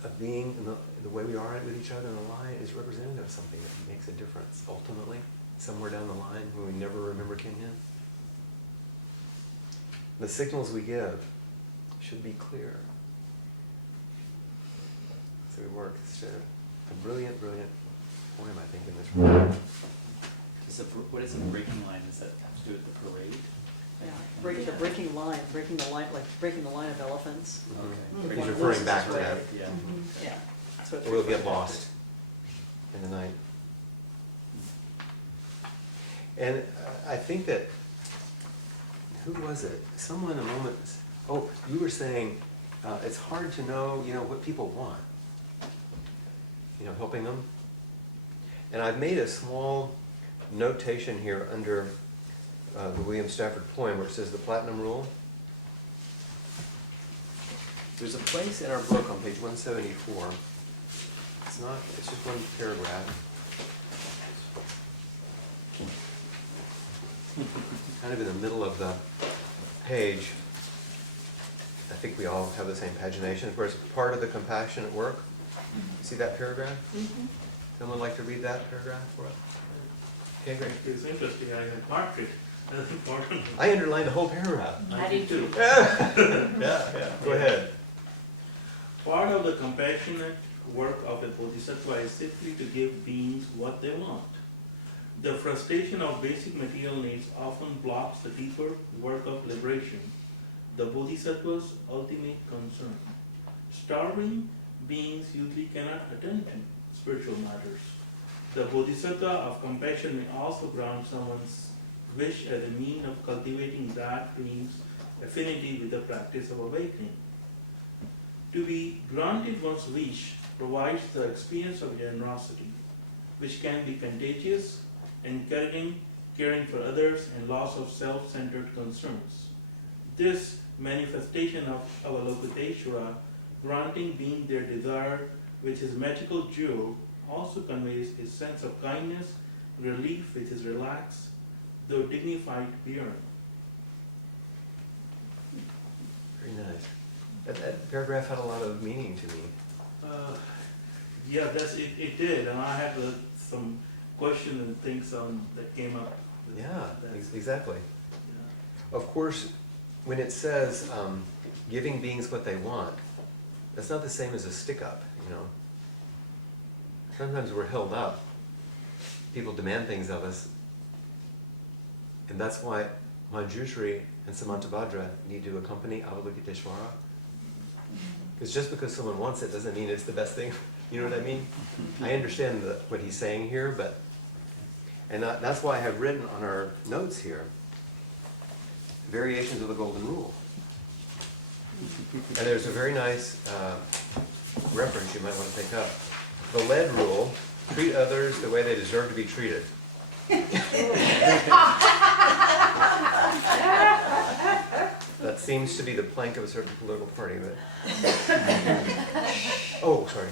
of being and the way we are with each other in the line is representative of something that makes a difference ultimately, somewhere down the line when we never remember Kenyan. The signals we give should be clear. So we work. It's a brilliant, brilliant poem, I think, in this room. What is a breaking line? Does that have to do with the parade? Yeah, breaking the line, like breaking the line of elephants. Okay. He's referring back to that. Yeah. Yeah. That's what We'll get lost in the night. And I think that, who was it? Someone a moment, oh, you were saying it's hard to know, what people want. Helping them. And I've made a small notation here under the William Stafford poem where it says the Platinum Rule. There's a place in our book on page 174. It's just one paragraph. Kind of in the middle of the page. I think we all have the same pagination. Where it's part of the compassionate work. See that paragraph? Mm-hmm. Someone like to read that paragraph for us? Okay, great. It's interesting, I have marked it as important. I underlined the whole paragraph. I do too. Yeah. Go ahead. Part of the compassionate work of a bodhisattva is simply to give beings what they want. The frustration of basic material needs often blocks the deeper work of liberation, the bodhisattva's ultimate concern. Starving beings usually cannot attend to spiritual matters. The bodhisattva of compassion may also grant someone's wish as a means of cultivating that being's affinity with the practice of awakening. To be granted one's wish provides the experience of generosity, which can be contagious, encouraging, caring for others, and loss of self-centered concerns. This manifestation of Avalokiteshvara, granting being their desire with his magical jewel, also conveys his sense of kindness, relief with his relaxed, though dignified bearing. Very nice. That paragraph had a lot of meaning to me. Yeah, it did, and I had some questions and things that came up. Yeah, That's- exactly. yeah. Of course, when it says giving beings what they want, that's not the same as a stick-up, Sometimes we're held up. People demand things of us. And that's why Manjushri and Samantabhadra need to accompany Avalokiteshvara. Because just because someone wants it doesn't mean it's the best thing. You know what I mean? I understand what he's saying here, and that's why I have written on our notes here, variations of the Golden Rule. And there's a very nice reference you might want to pick up. The lead rule, treat others the way they deserve to be treated. That seems to be the plank of a certain political party, but... Oh, sorry.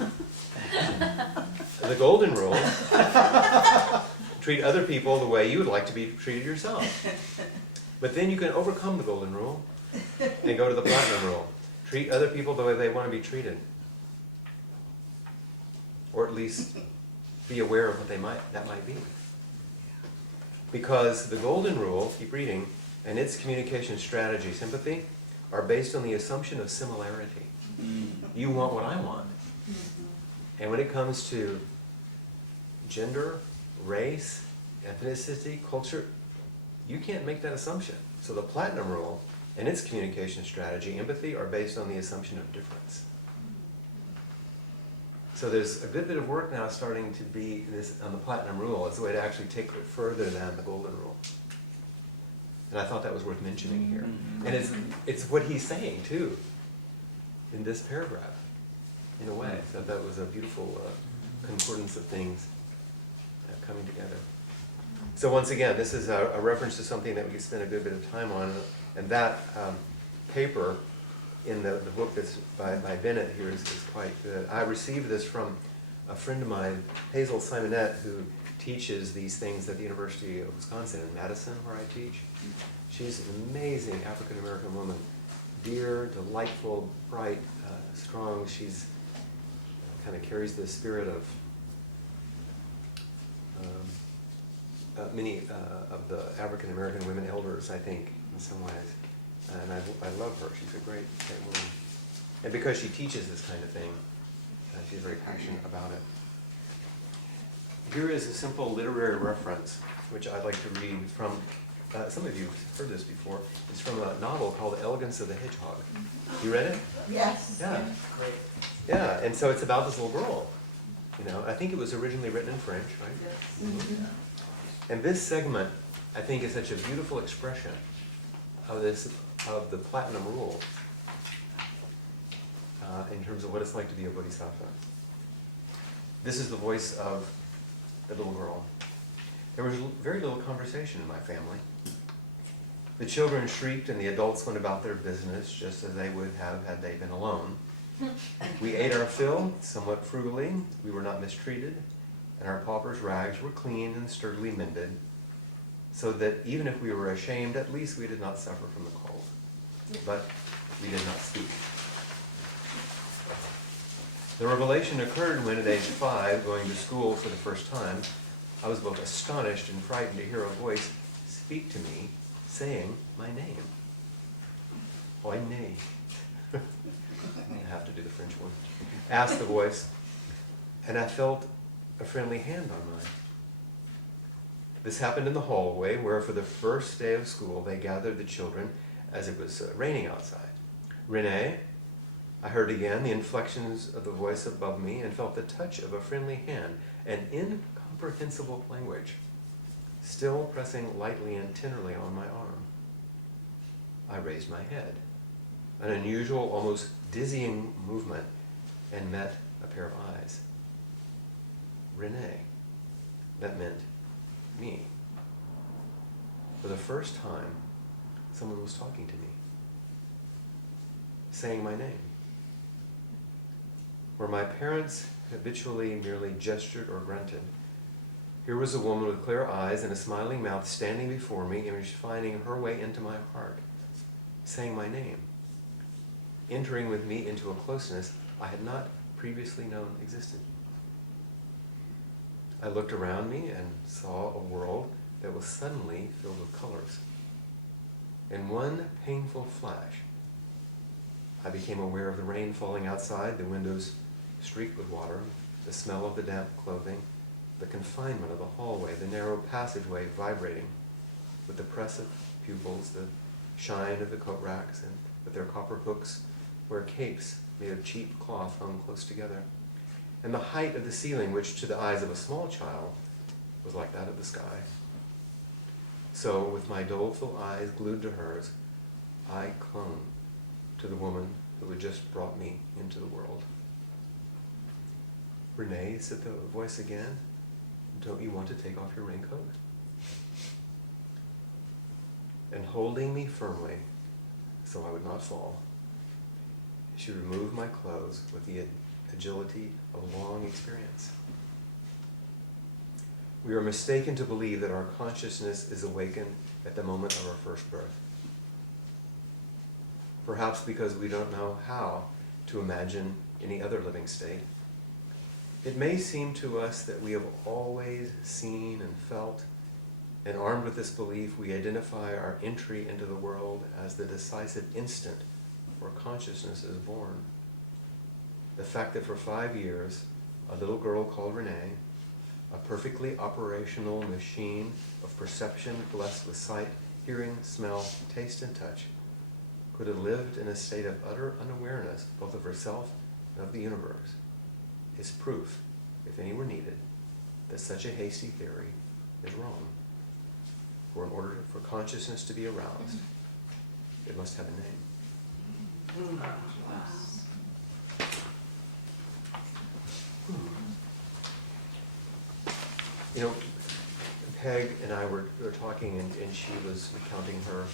The golden rule, treat other people the way you would like to be treated yourself. But then you can overcome the golden rule and go to the platinum rule. Treat other people the way they want to be treated. Or at least be aware of what that might be. Because the golden rule, keep reading, and its communication strategy, sympathy, are based on the assumption of similarity. You want what I want. And when it comes to gender, race, ethnicity, culture, you can't make that assumption. So the platinum rule and its communication strategy, empathy, are based on the assumption of difference. So there's a good bit of work now starting to be on the platinum rule as a way to actually take it further than the golden rule. And I thought that was worth mentioning here. And it's what he's saying too, in this paragraph, in a way. So that was a beautiful concordance of things coming together. So once again, this is a reference to something that we could spend a good bit of time on. And that paper in the book that's by Bennett here is quite good. I received this from a friend of mine, Hazel Simonette, who teaches these things at the University of Wisconsin in Madison, where I teach. She's an amazing African-American woman. Dear, delightful, bright, strong. She's kind of carries the spirit of many of the African American women elders, I think, in some ways. And I love her. She's a great woman. And because she teaches this kind of thing, she's very passionate about it. Here is a simple literary reference, which I'd like to read from, some of you have heard this before. It's from a novel called Elegance of the Hedgehog. You read it? Yes. Yeah. Great. Yeah, and so it's about this little girl. You know, I think it was originally written in French, right? Yes. Mhm. And this segment, I think, is such a beautiful expression of the Platinum Rule in terms of what it's like to be a Bodhisattva. This is the voice of the little girl. There was very little conversation in my family. The children shrieked and the adults went about their business just as they would have had they been alone. We ate our fill, somewhat frugally. We were not mistreated, and our paupers' rags were clean and sturdily mended, so that even if we were ashamed, at least we did not suffer from the cold. But we did not speak. The revelation occurred when, at age 5, going to school for the first time, I was both astonished and frightened to hear a voice speak to me, saying my name. Oi nay. I have to do the French one. Asked the voice, and I felt a friendly hand on mine. This happened in the hallway, where for the first day of school they gathered the children as it was raining outside. Renee, I heard again the inflections of the voice above me and felt the touch of a friendly hand, an incomprehensible language, still pressing lightly and tenderly on my arm. I raised my head, an unusual, almost dizzying movement, and met a pair of eyes. Renee. That meant me. For the first time, someone was talking to me, saying my name. Where my parents habitually merely gestured or grunted, here was a woman with clear eyes and a smiling mouth standing before me and finding her way into my heart, saying my name, entering with me into a closeness I had not previously known existed. I looked around me and saw a world that was suddenly filled with colors. In one painful flash, I became aware of the rain falling outside, the windows streaked with water, the smell of the damp clothing, the confinement of the hallway, the narrow passageway vibrating with the press of pupils, the shine of the coat racks, and with their copper hooks where capes made of cheap cloth hung close together, and the height of the ceiling, which to the eyes of a small child was like that of the sky. So, with my doleful eyes glued to hers, I clung to the woman who had just brought me into the world. Renee, said the voice again, don't you want to take off your raincoat? And holding me firmly, so I would not fall, she removed my clothes with the agility of long experience. We are mistaken to believe that our consciousness is awakened at the moment of our first birth. Perhaps because we don't know how to imagine any other living state. It may seem to us that we have always seen and felt, and armed with this belief, we identify our entry into the world as the decisive instant where consciousness is born. The fact that for 5 years, a little girl called Renee, a perfectly operational machine of perception blessed with sight, hearing, smell, taste, and touch, could have lived in a state of utter unawareness both of herself and of the universe, is proof, if any were needed, that such a hasty theory is wrong. For in order for consciousness to be aroused, it must have a name. You know, Peg and I were talking, and she was recounting her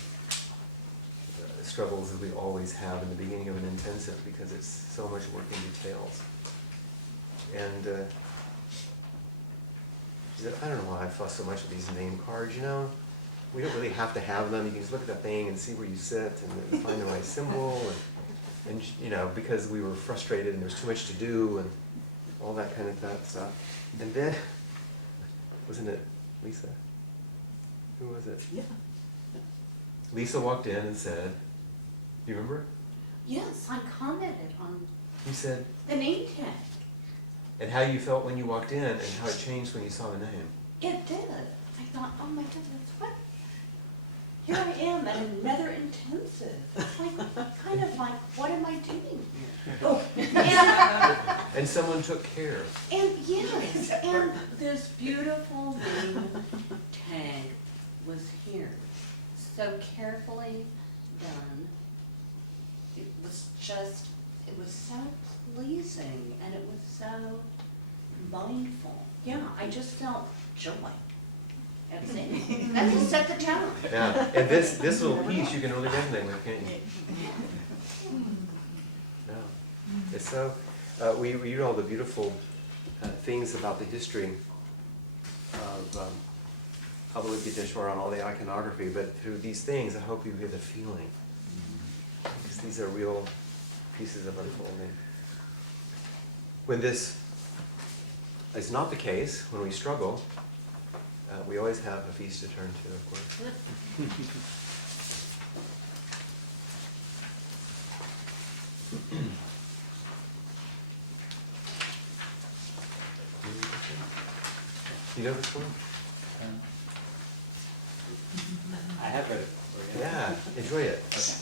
struggles, as we always have in the beginning of an intensive, because it's so much work in details. And she said, I don't know why I fuss so much with these name cards, you know? We don't really have to have them. You can just look at the thing and see where you sit and find the right symbol. And you know, because we were frustrated and there was too much to do. all that kind of stuff. And then, wasn't it Lisa? Who was it? Yeah. Lisa walked in and said, do you remember? Yes, I commented on You said, the name tag. and how you felt when you walked in and how it changed when you saw the name. It did. I thought, oh my goodness, what? Here I am at another intensive. It's like, kind of like, what am I doing here? Oh, And someone took care. and yes, and this beautiful name tag was here. So carefully done. It was just, it was so pleasing and it was so mindful. Yeah, I just felt joy. That's it. That just set the tone. Yeah, and this little piece you can really resonate with, can't you? No. It's so, we read all the beautiful things about the history of Avalokiteshvara and all the iconography, but through these things I hope you get the feeling. Because these are real pieces of unfolding. When this is not the case, when we struggle, we always have a feast to turn to, of course. You know this one? I have read it. Yeah, enjoy it. Okay.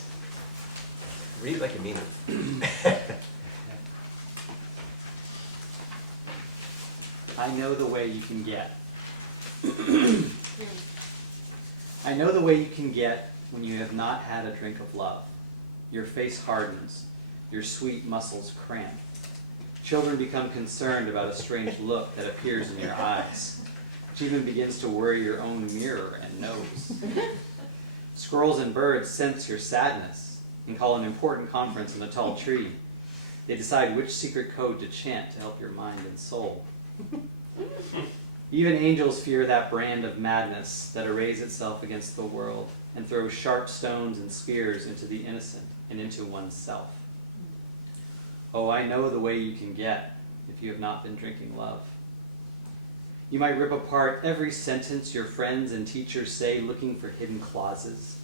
Read like you mean it. I know the way you can get. I know the way you can get when you have not had a drink of love. Your face hardens, your sweet muscles cramp. Children become concerned about a strange look that appears in your eyes, which even begins to worry your own mirror and nose. Squirrels and birds sense your sadness and call an important conference in a tall tree. They decide which secret code to chant to help your mind and soul. Even angels fear that brand of madness that arrays itself against the world and throws sharp stones and spears into the innocent and into oneself. Oh, I know the way you can get if you have not been drinking love. You might rip apart every sentence your friends and teachers say looking for hidden clauses.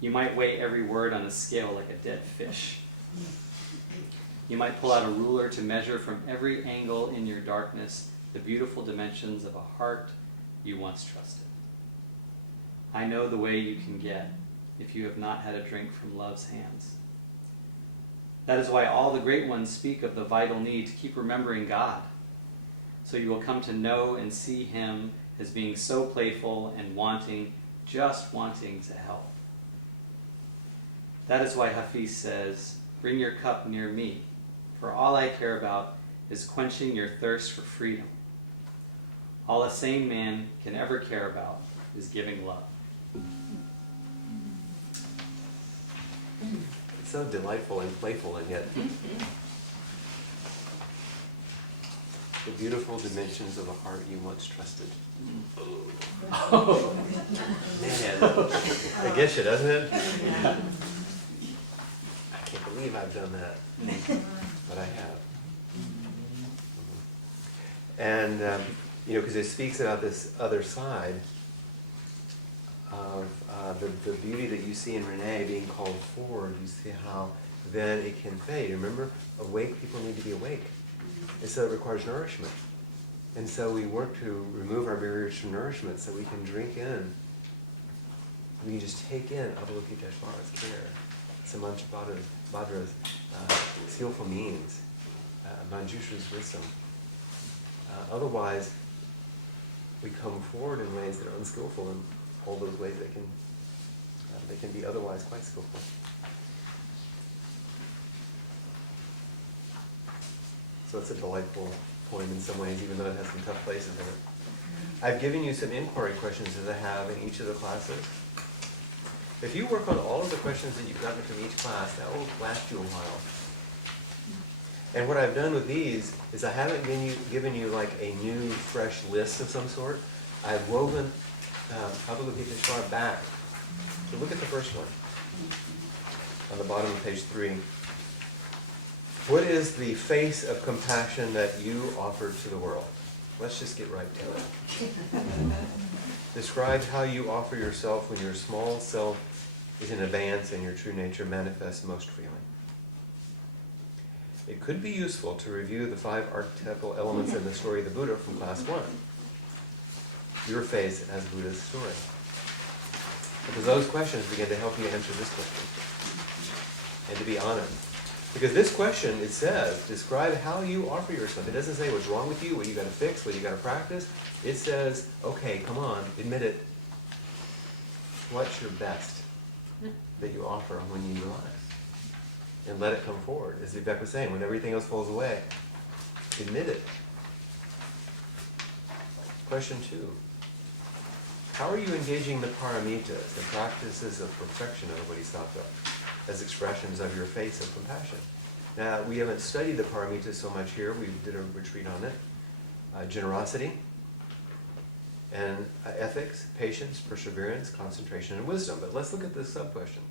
You might weigh every word on a scale like a dead fish. You might pull out a ruler to measure from every angle in your darkness the beautiful dimensions of a heart you once trusted. I know the way you can get if you have not had a drink from love's hands. That is why all the great ones speak of the vital need to keep remembering God, so you will come to know and see Him as being so playful and wanting, just wanting to help. That is why Hafiz says, bring your cup near me, for all I care about is quenching your thirst for freedom. All a sane man can ever care about is giving love. It's so delightful and playful, and yet the beautiful dimensions of a heart you once trusted. Oh. Man, it gets you, doesn't it? I can't believe I've done that, but I have. And, because it speaks about this other side of the beauty that you see in Renee being called forward. You see how then it can fade. Remember, awake people need to be awake. And so it requires nourishment. And so we work to remove our barriers to nourishment so we can drink in. We can just take in Avalokiteshvara's care, Samantabhadra's skillful means, Manjushra's wisdom. Otherwise, we come forward in ways that are unskillful, and all those ways they can be otherwise quite skillful. So it's a delightful poem in some ways, even though it has some tough places in it. I've given you some inquiry questions that I have in each of the classes. If you work on all of the questions that you've gotten from each class, that will last you a while. And what I've done with these is I haven't given you like a new, fresh list of some sort. I've woven Avalokiteshvara back. So look at the first one on the bottom of page 3. What is the face of compassion that you offer to the world? Let's just get right to it. Describe how you offer yourself when your small self is in abeyance and your true nature manifests most freely. It could be useful to review the 5 archetypal elements in the story of the Buddha from class 1. Your face as Buddha's story. Because those questions begin to help you answer this question. And to be honest. Because this question, it says, describe how you offer yourself. It doesn't say what's wrong with you, what you got to fix, what you got to practice. It says, okay, come on, admit it. What's your best that you offer when you relax? And let it come forward. As Vivek was saying, when everything else falls away, admit it. Question 2. How are you engaging the paramitas, the practices of perfection of the Bodhisattva, as expressions of your face of compassion? Now, we haven't studied the paramitas so much here. We did a retreat on it. Generosity, and ethics, patience, perseverance, concentration, and wisdom. But let's look at the sub-questions.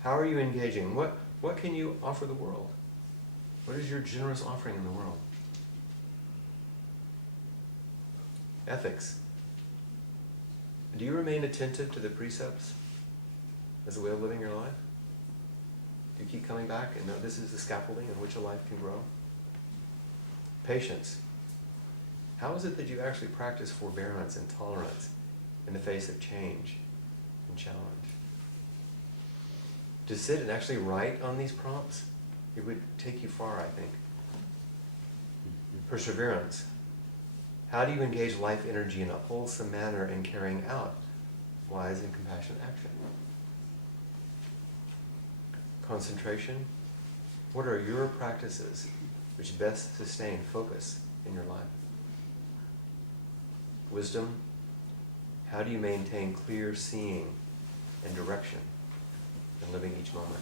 How are you engaging? What can you offer the world? What is your generous offering in the world? Ethics. Do you remain attentive to the precepts as a way of living your life? Do you keep coming back and know this is the scaffolding on which a life can grow? Patience. How is it that you actually practice forbearance and tolerance in the face of change and challenge? To sit and actually write on these prompts, it would take you far, I think. Perseverance. How do you engage life energy in a wholesome manner in carrying out wise and compassionate action? Concentration. What are your practices which best sustain focus in your life? Wisdom. How do you maintain clear seeing and direction in living each moment?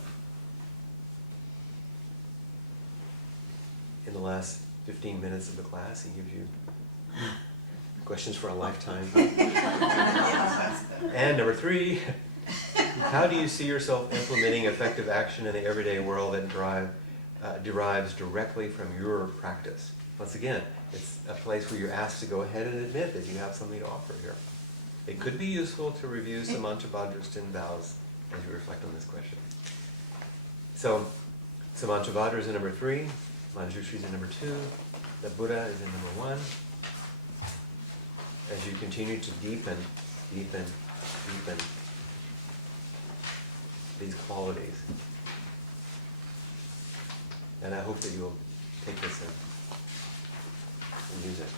In the last 15 minutes of the class, he gives you questions for a lifetime. And number 3, how do you see yourself implementing effective action in the everyday world that derives directly from your practice? Once again, it's a place where you're asked to go ahead and admit that you have something to offer here. It could be useful to review Samantabhadra's 10 vows as you reflect on this question. So, Samantabhadra is in number 3, Manjushri is in number 2, the Buddha is in number 1. As you continue to deepen these qualities. And I hope that you will take this and use it.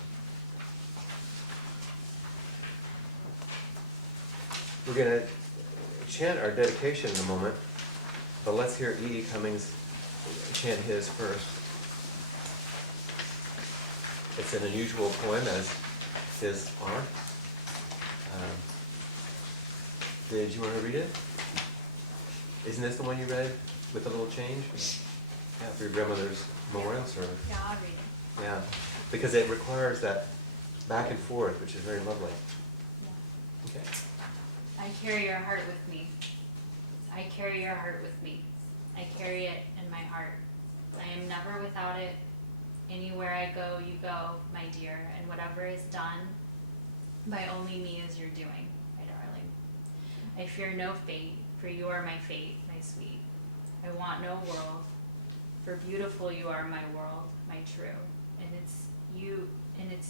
We're going to chant our dedication in a moment, but let's hear E.E. Cummings chant his first. It's an unusual poem, as his are. Did you want to read it? Isn't this the one you read with a little change? Yeah, for your grandmother's memorial service. Yeah, I'll read it. Yeah, because it requires that back and forth, which is very lovely. Yeah. Okay. I carry your heart with me. I carry your heart with me. I carry it in my heart. I am never without it. Anywhere I go, you go, my dear, and whatever is done by only me is your doing, my darling. I fear no fate, for you are my fate, my sweet. I want no world, for beautiful you are my world, my true. And it's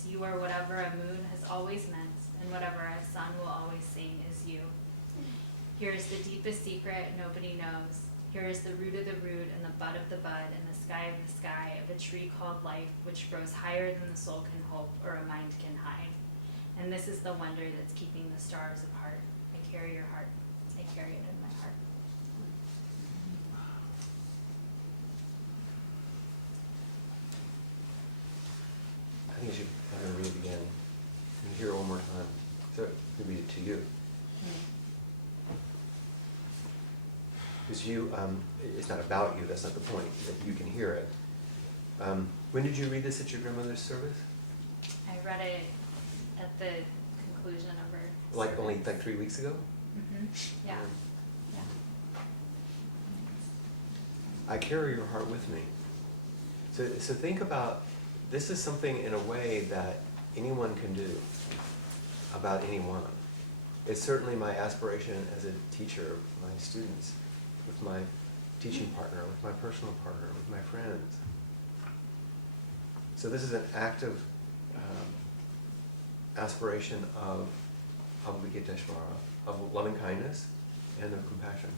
you are whatever a moon has always meant, and whatever a sun will always sing is you. Here is the deepest secret nobody knows. Here is the root of the root and the bud of the bud and the sky of the sky of a tree called life, which grows higher than the soul can hope or a mind can hide. And this is the wonder that's keeping the stars apart. I carry your heart. I carry it in my heart. I think you should have her read it again. And hear it one more time. So I read it to you. Because you, it's not about you, that's not the point, that you can hear it. When did you read this at your grandmother's service? I read it at the conclusion of her Like service. only 3 weeks ago? Yeah. Yeah. I carry your heart with me. So think about, this is something in a way that anyone can do about anyone. It's certainly my aspiration as a teacher of my students, with my teaching partner, with my personal partner, with my friends. So this is an active aspiration of Bodhisattva, of loving kindness and of compassion.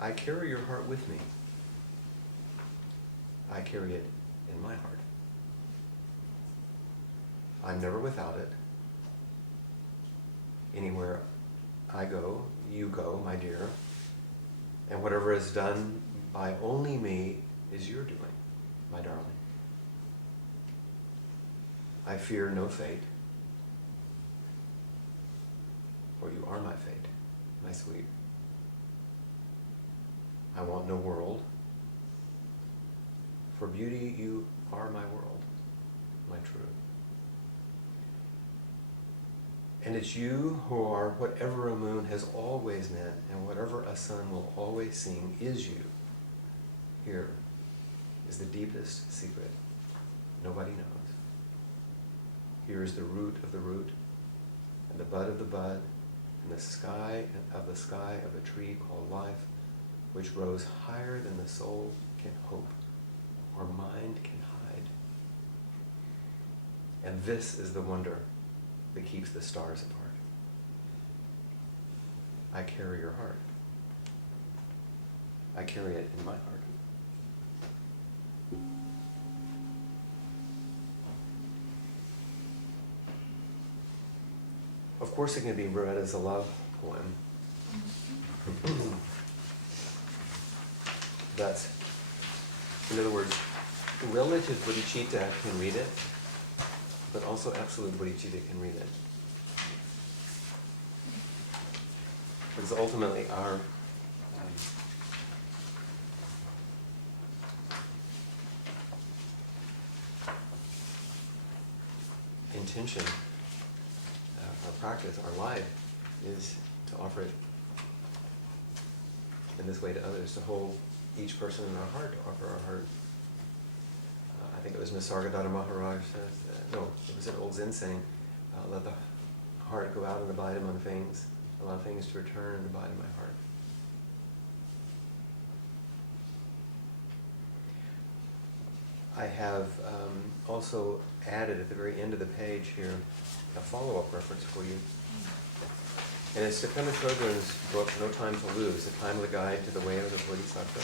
I carry your heart with me. I carry it in my heart. I'm never without it. Anywhere I go, you go, my dear. And whatever is done by only me is your doing, my darling. I fear no fate, for you are my fate, my sweet. I want no world, for beauty you are my world, my truth. And it's you who are whatever a moon has always meant, and whatever a sun will always sing is you. Here is the deepest secret nobody knows. Here is the root of the root, and the bud of the bud, and the sky of a tree called life, which grows higher than the soul can hope, or mind can hide. And this is the wonder that keeps the stars apart. I carry your heart. I carry it in my heart. Of course it can be read as a love poem. That's, in other words, relative bodhicitta can read it, but also absolute bodhicitta can read it. Because ultimately our intention, our practice, our life, is to offer it in this way to others, to hold each person in our heart, to offer our heart. I think it was Nisargadatta Maharaj says, no, it was an old Zen saying, let the heart go out and abide among things, allow things to return and abide in my heart. I have also added at the very end of the page here a follow-up reference for you. And it's Pema Chodron's book, No Time to Lose, A Timely Guide to the Way of the Bodhisattva.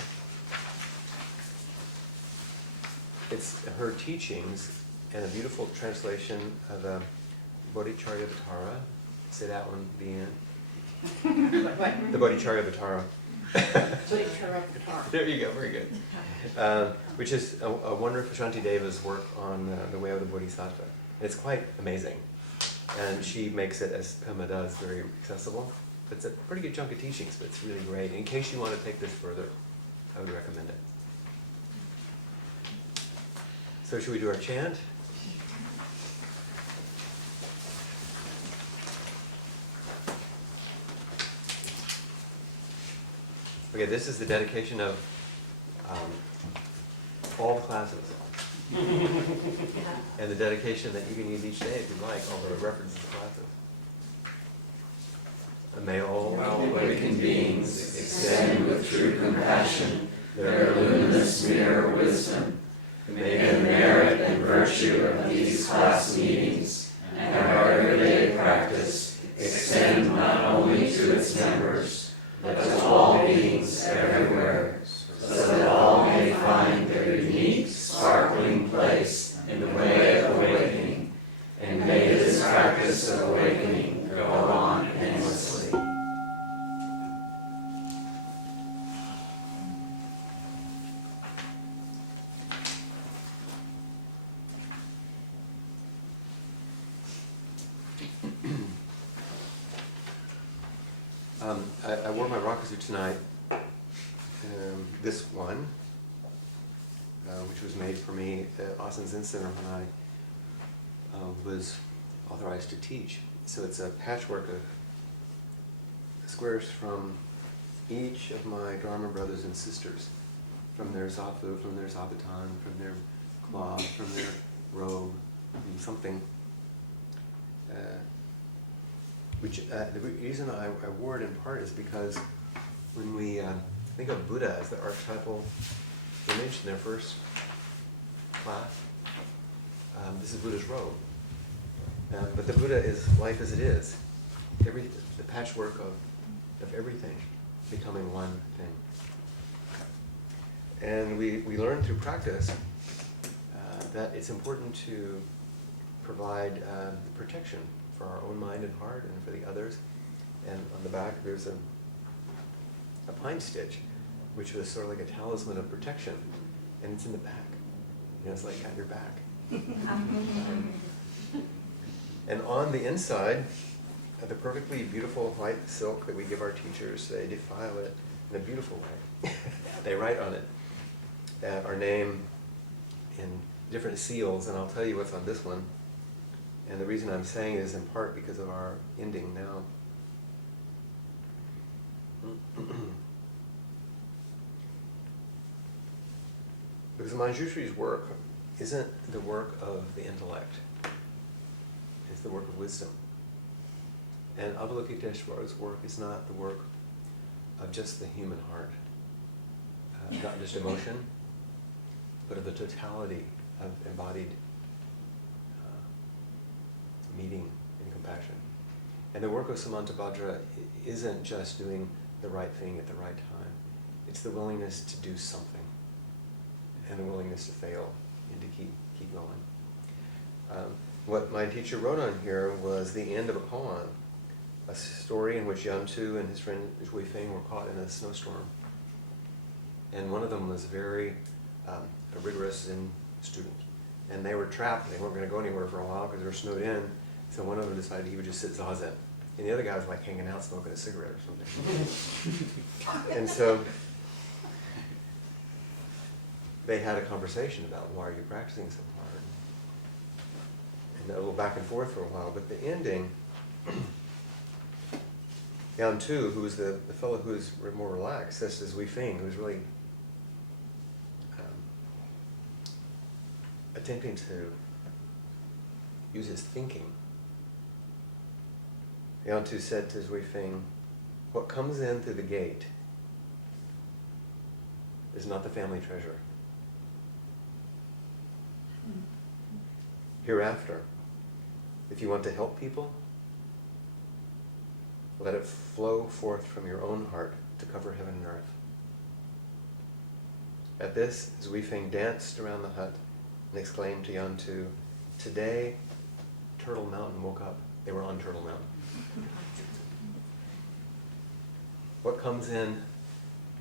It's her teachings and a beautiful translation of the Bodhicharyavatara. Say that one, the end. The Bodhicharyavatara. There you go, very good. Which is a wonderful Shantideva's work on the way of the Bodhisattva. It's quite amazing. And she makes it, as Pema does, very accessible. It's a pretty good chunk of teachings, but it's really great. In case you want to take this further, I would recommend it. So should we do our chant? Okay, this is the dedication of all the classes. And the dedication that you can use each day if you like, all the references to classes. And may all awakened beings extend with true compassion their luminous mirror wisdom. May the merit and virtue of these class meetings and our everyday practice extend not only to its members, but to all beings everywhere, so that all may find their unique, sparkling place in the way of awakening, and may this practice of awakening go on endlessly. I wore my rakusu tonight, this one, which was made for me at Austin Zen Center when I was authorized to teach. So it's a patchwork of squares from each of my Dharma brothers and sisters from their zafu, from their zabuton, from their cloth, from their robe, from something. The reason I wore it in part is because when we think of Buddha as the archetypal image in their first class, this is Buddha's robe. But the Buddha is life as it is, the patchwork of everything becoming one thing. And we learn through practice that it's important to provide protection for our own mind and heart and for the others. And on the back there's a pine stitch, which was sort of like a talisman of protection, and it's in the back. You know, it's like at your back. And on the inside, the perfectly beautiful white silk that we give our teachers, they defile it in a beautiful way. They write on it our name in different seals, and I'll tell you what's on this one. And the reason I'm saying it is in part because of our ending now. Because Manjushri's work isn't the work of the intellect. It's the work of wisdom. And Avalokiteshvara's work is not the work of just the human heart, not just emotion, but of the totality of embodied meeting and compassion. And the work of Samantabhadra isn't just doing the right thing at the right time. It's the willingness to do something, and the willingness to fail and to keep going. What my teacher wrote on here was the end of a koan, a story in which Yantu and his friend Zhui Feng were caught in a snowstorm. And one of them was very a rigorous Zen student. And they were trapped. They weren't going to go anywhere for a while because they were snowed in. So one of them decided he would just sit zazen. And the other guy was like hanging out smoking a cigarette or something. And so they had a conversation about, why are you practicing so hard? And a little back and forth for a while. But the ending, Yantu, who was the fellow who was more relaxed, says to Zhui Feng, who was really attempting to use his thinking. Yantu said to Zhui Feng, what comes in through the gate is not the family treasure. Hereafter, if you want to help people, let it flow forth from your own heart to cover heaven and earth. At this, Zhui Feng danced around the hut and exclaimed to Yantu, today, Turtle Mountain woke up. They were on Turtle Mountain. What comes in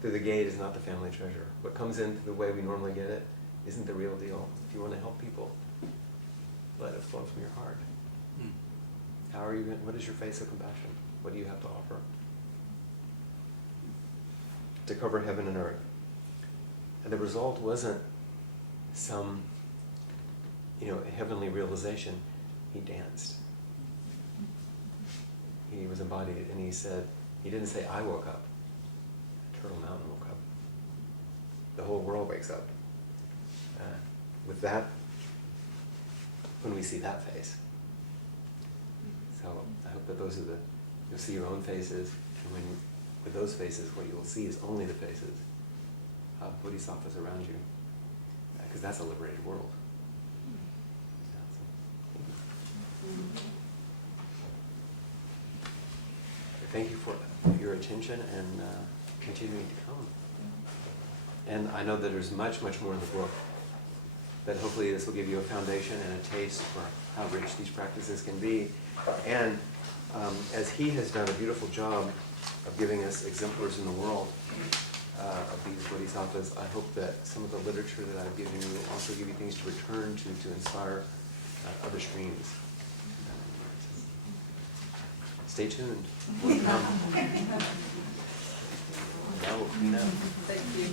through the gate is not the family treasure. What comes in the way we normally get it isn't the real deal. If you want to help people, let it flow from your heart. How are you? What is your face of compassion? What do you have to offer? To cover heaven and earth. And the result wasn't some, heavenly realization. He danced. He was embodied, and he didn't say, I woke up. Turtle Mountain woke up. The whole world wakes up. With that, when we see that face. So I hope that you'll see your own faces, and with those faces, what you will see is only the faces of Bodhisattvas around you, because that's a liberated world. Thank you for your attention and continuing to come. And I know that there's much, much more in the book, that hopefully this will give you a foundation and a taste for how rich these practices can be. And as he has done a beautiful job of giving us exemplars in the world of these bodhisattvas, I hope that some of the literature that I've given you will also give you things to return to inspire other streams. Stay tuned. Now we'll clean up. Thank you.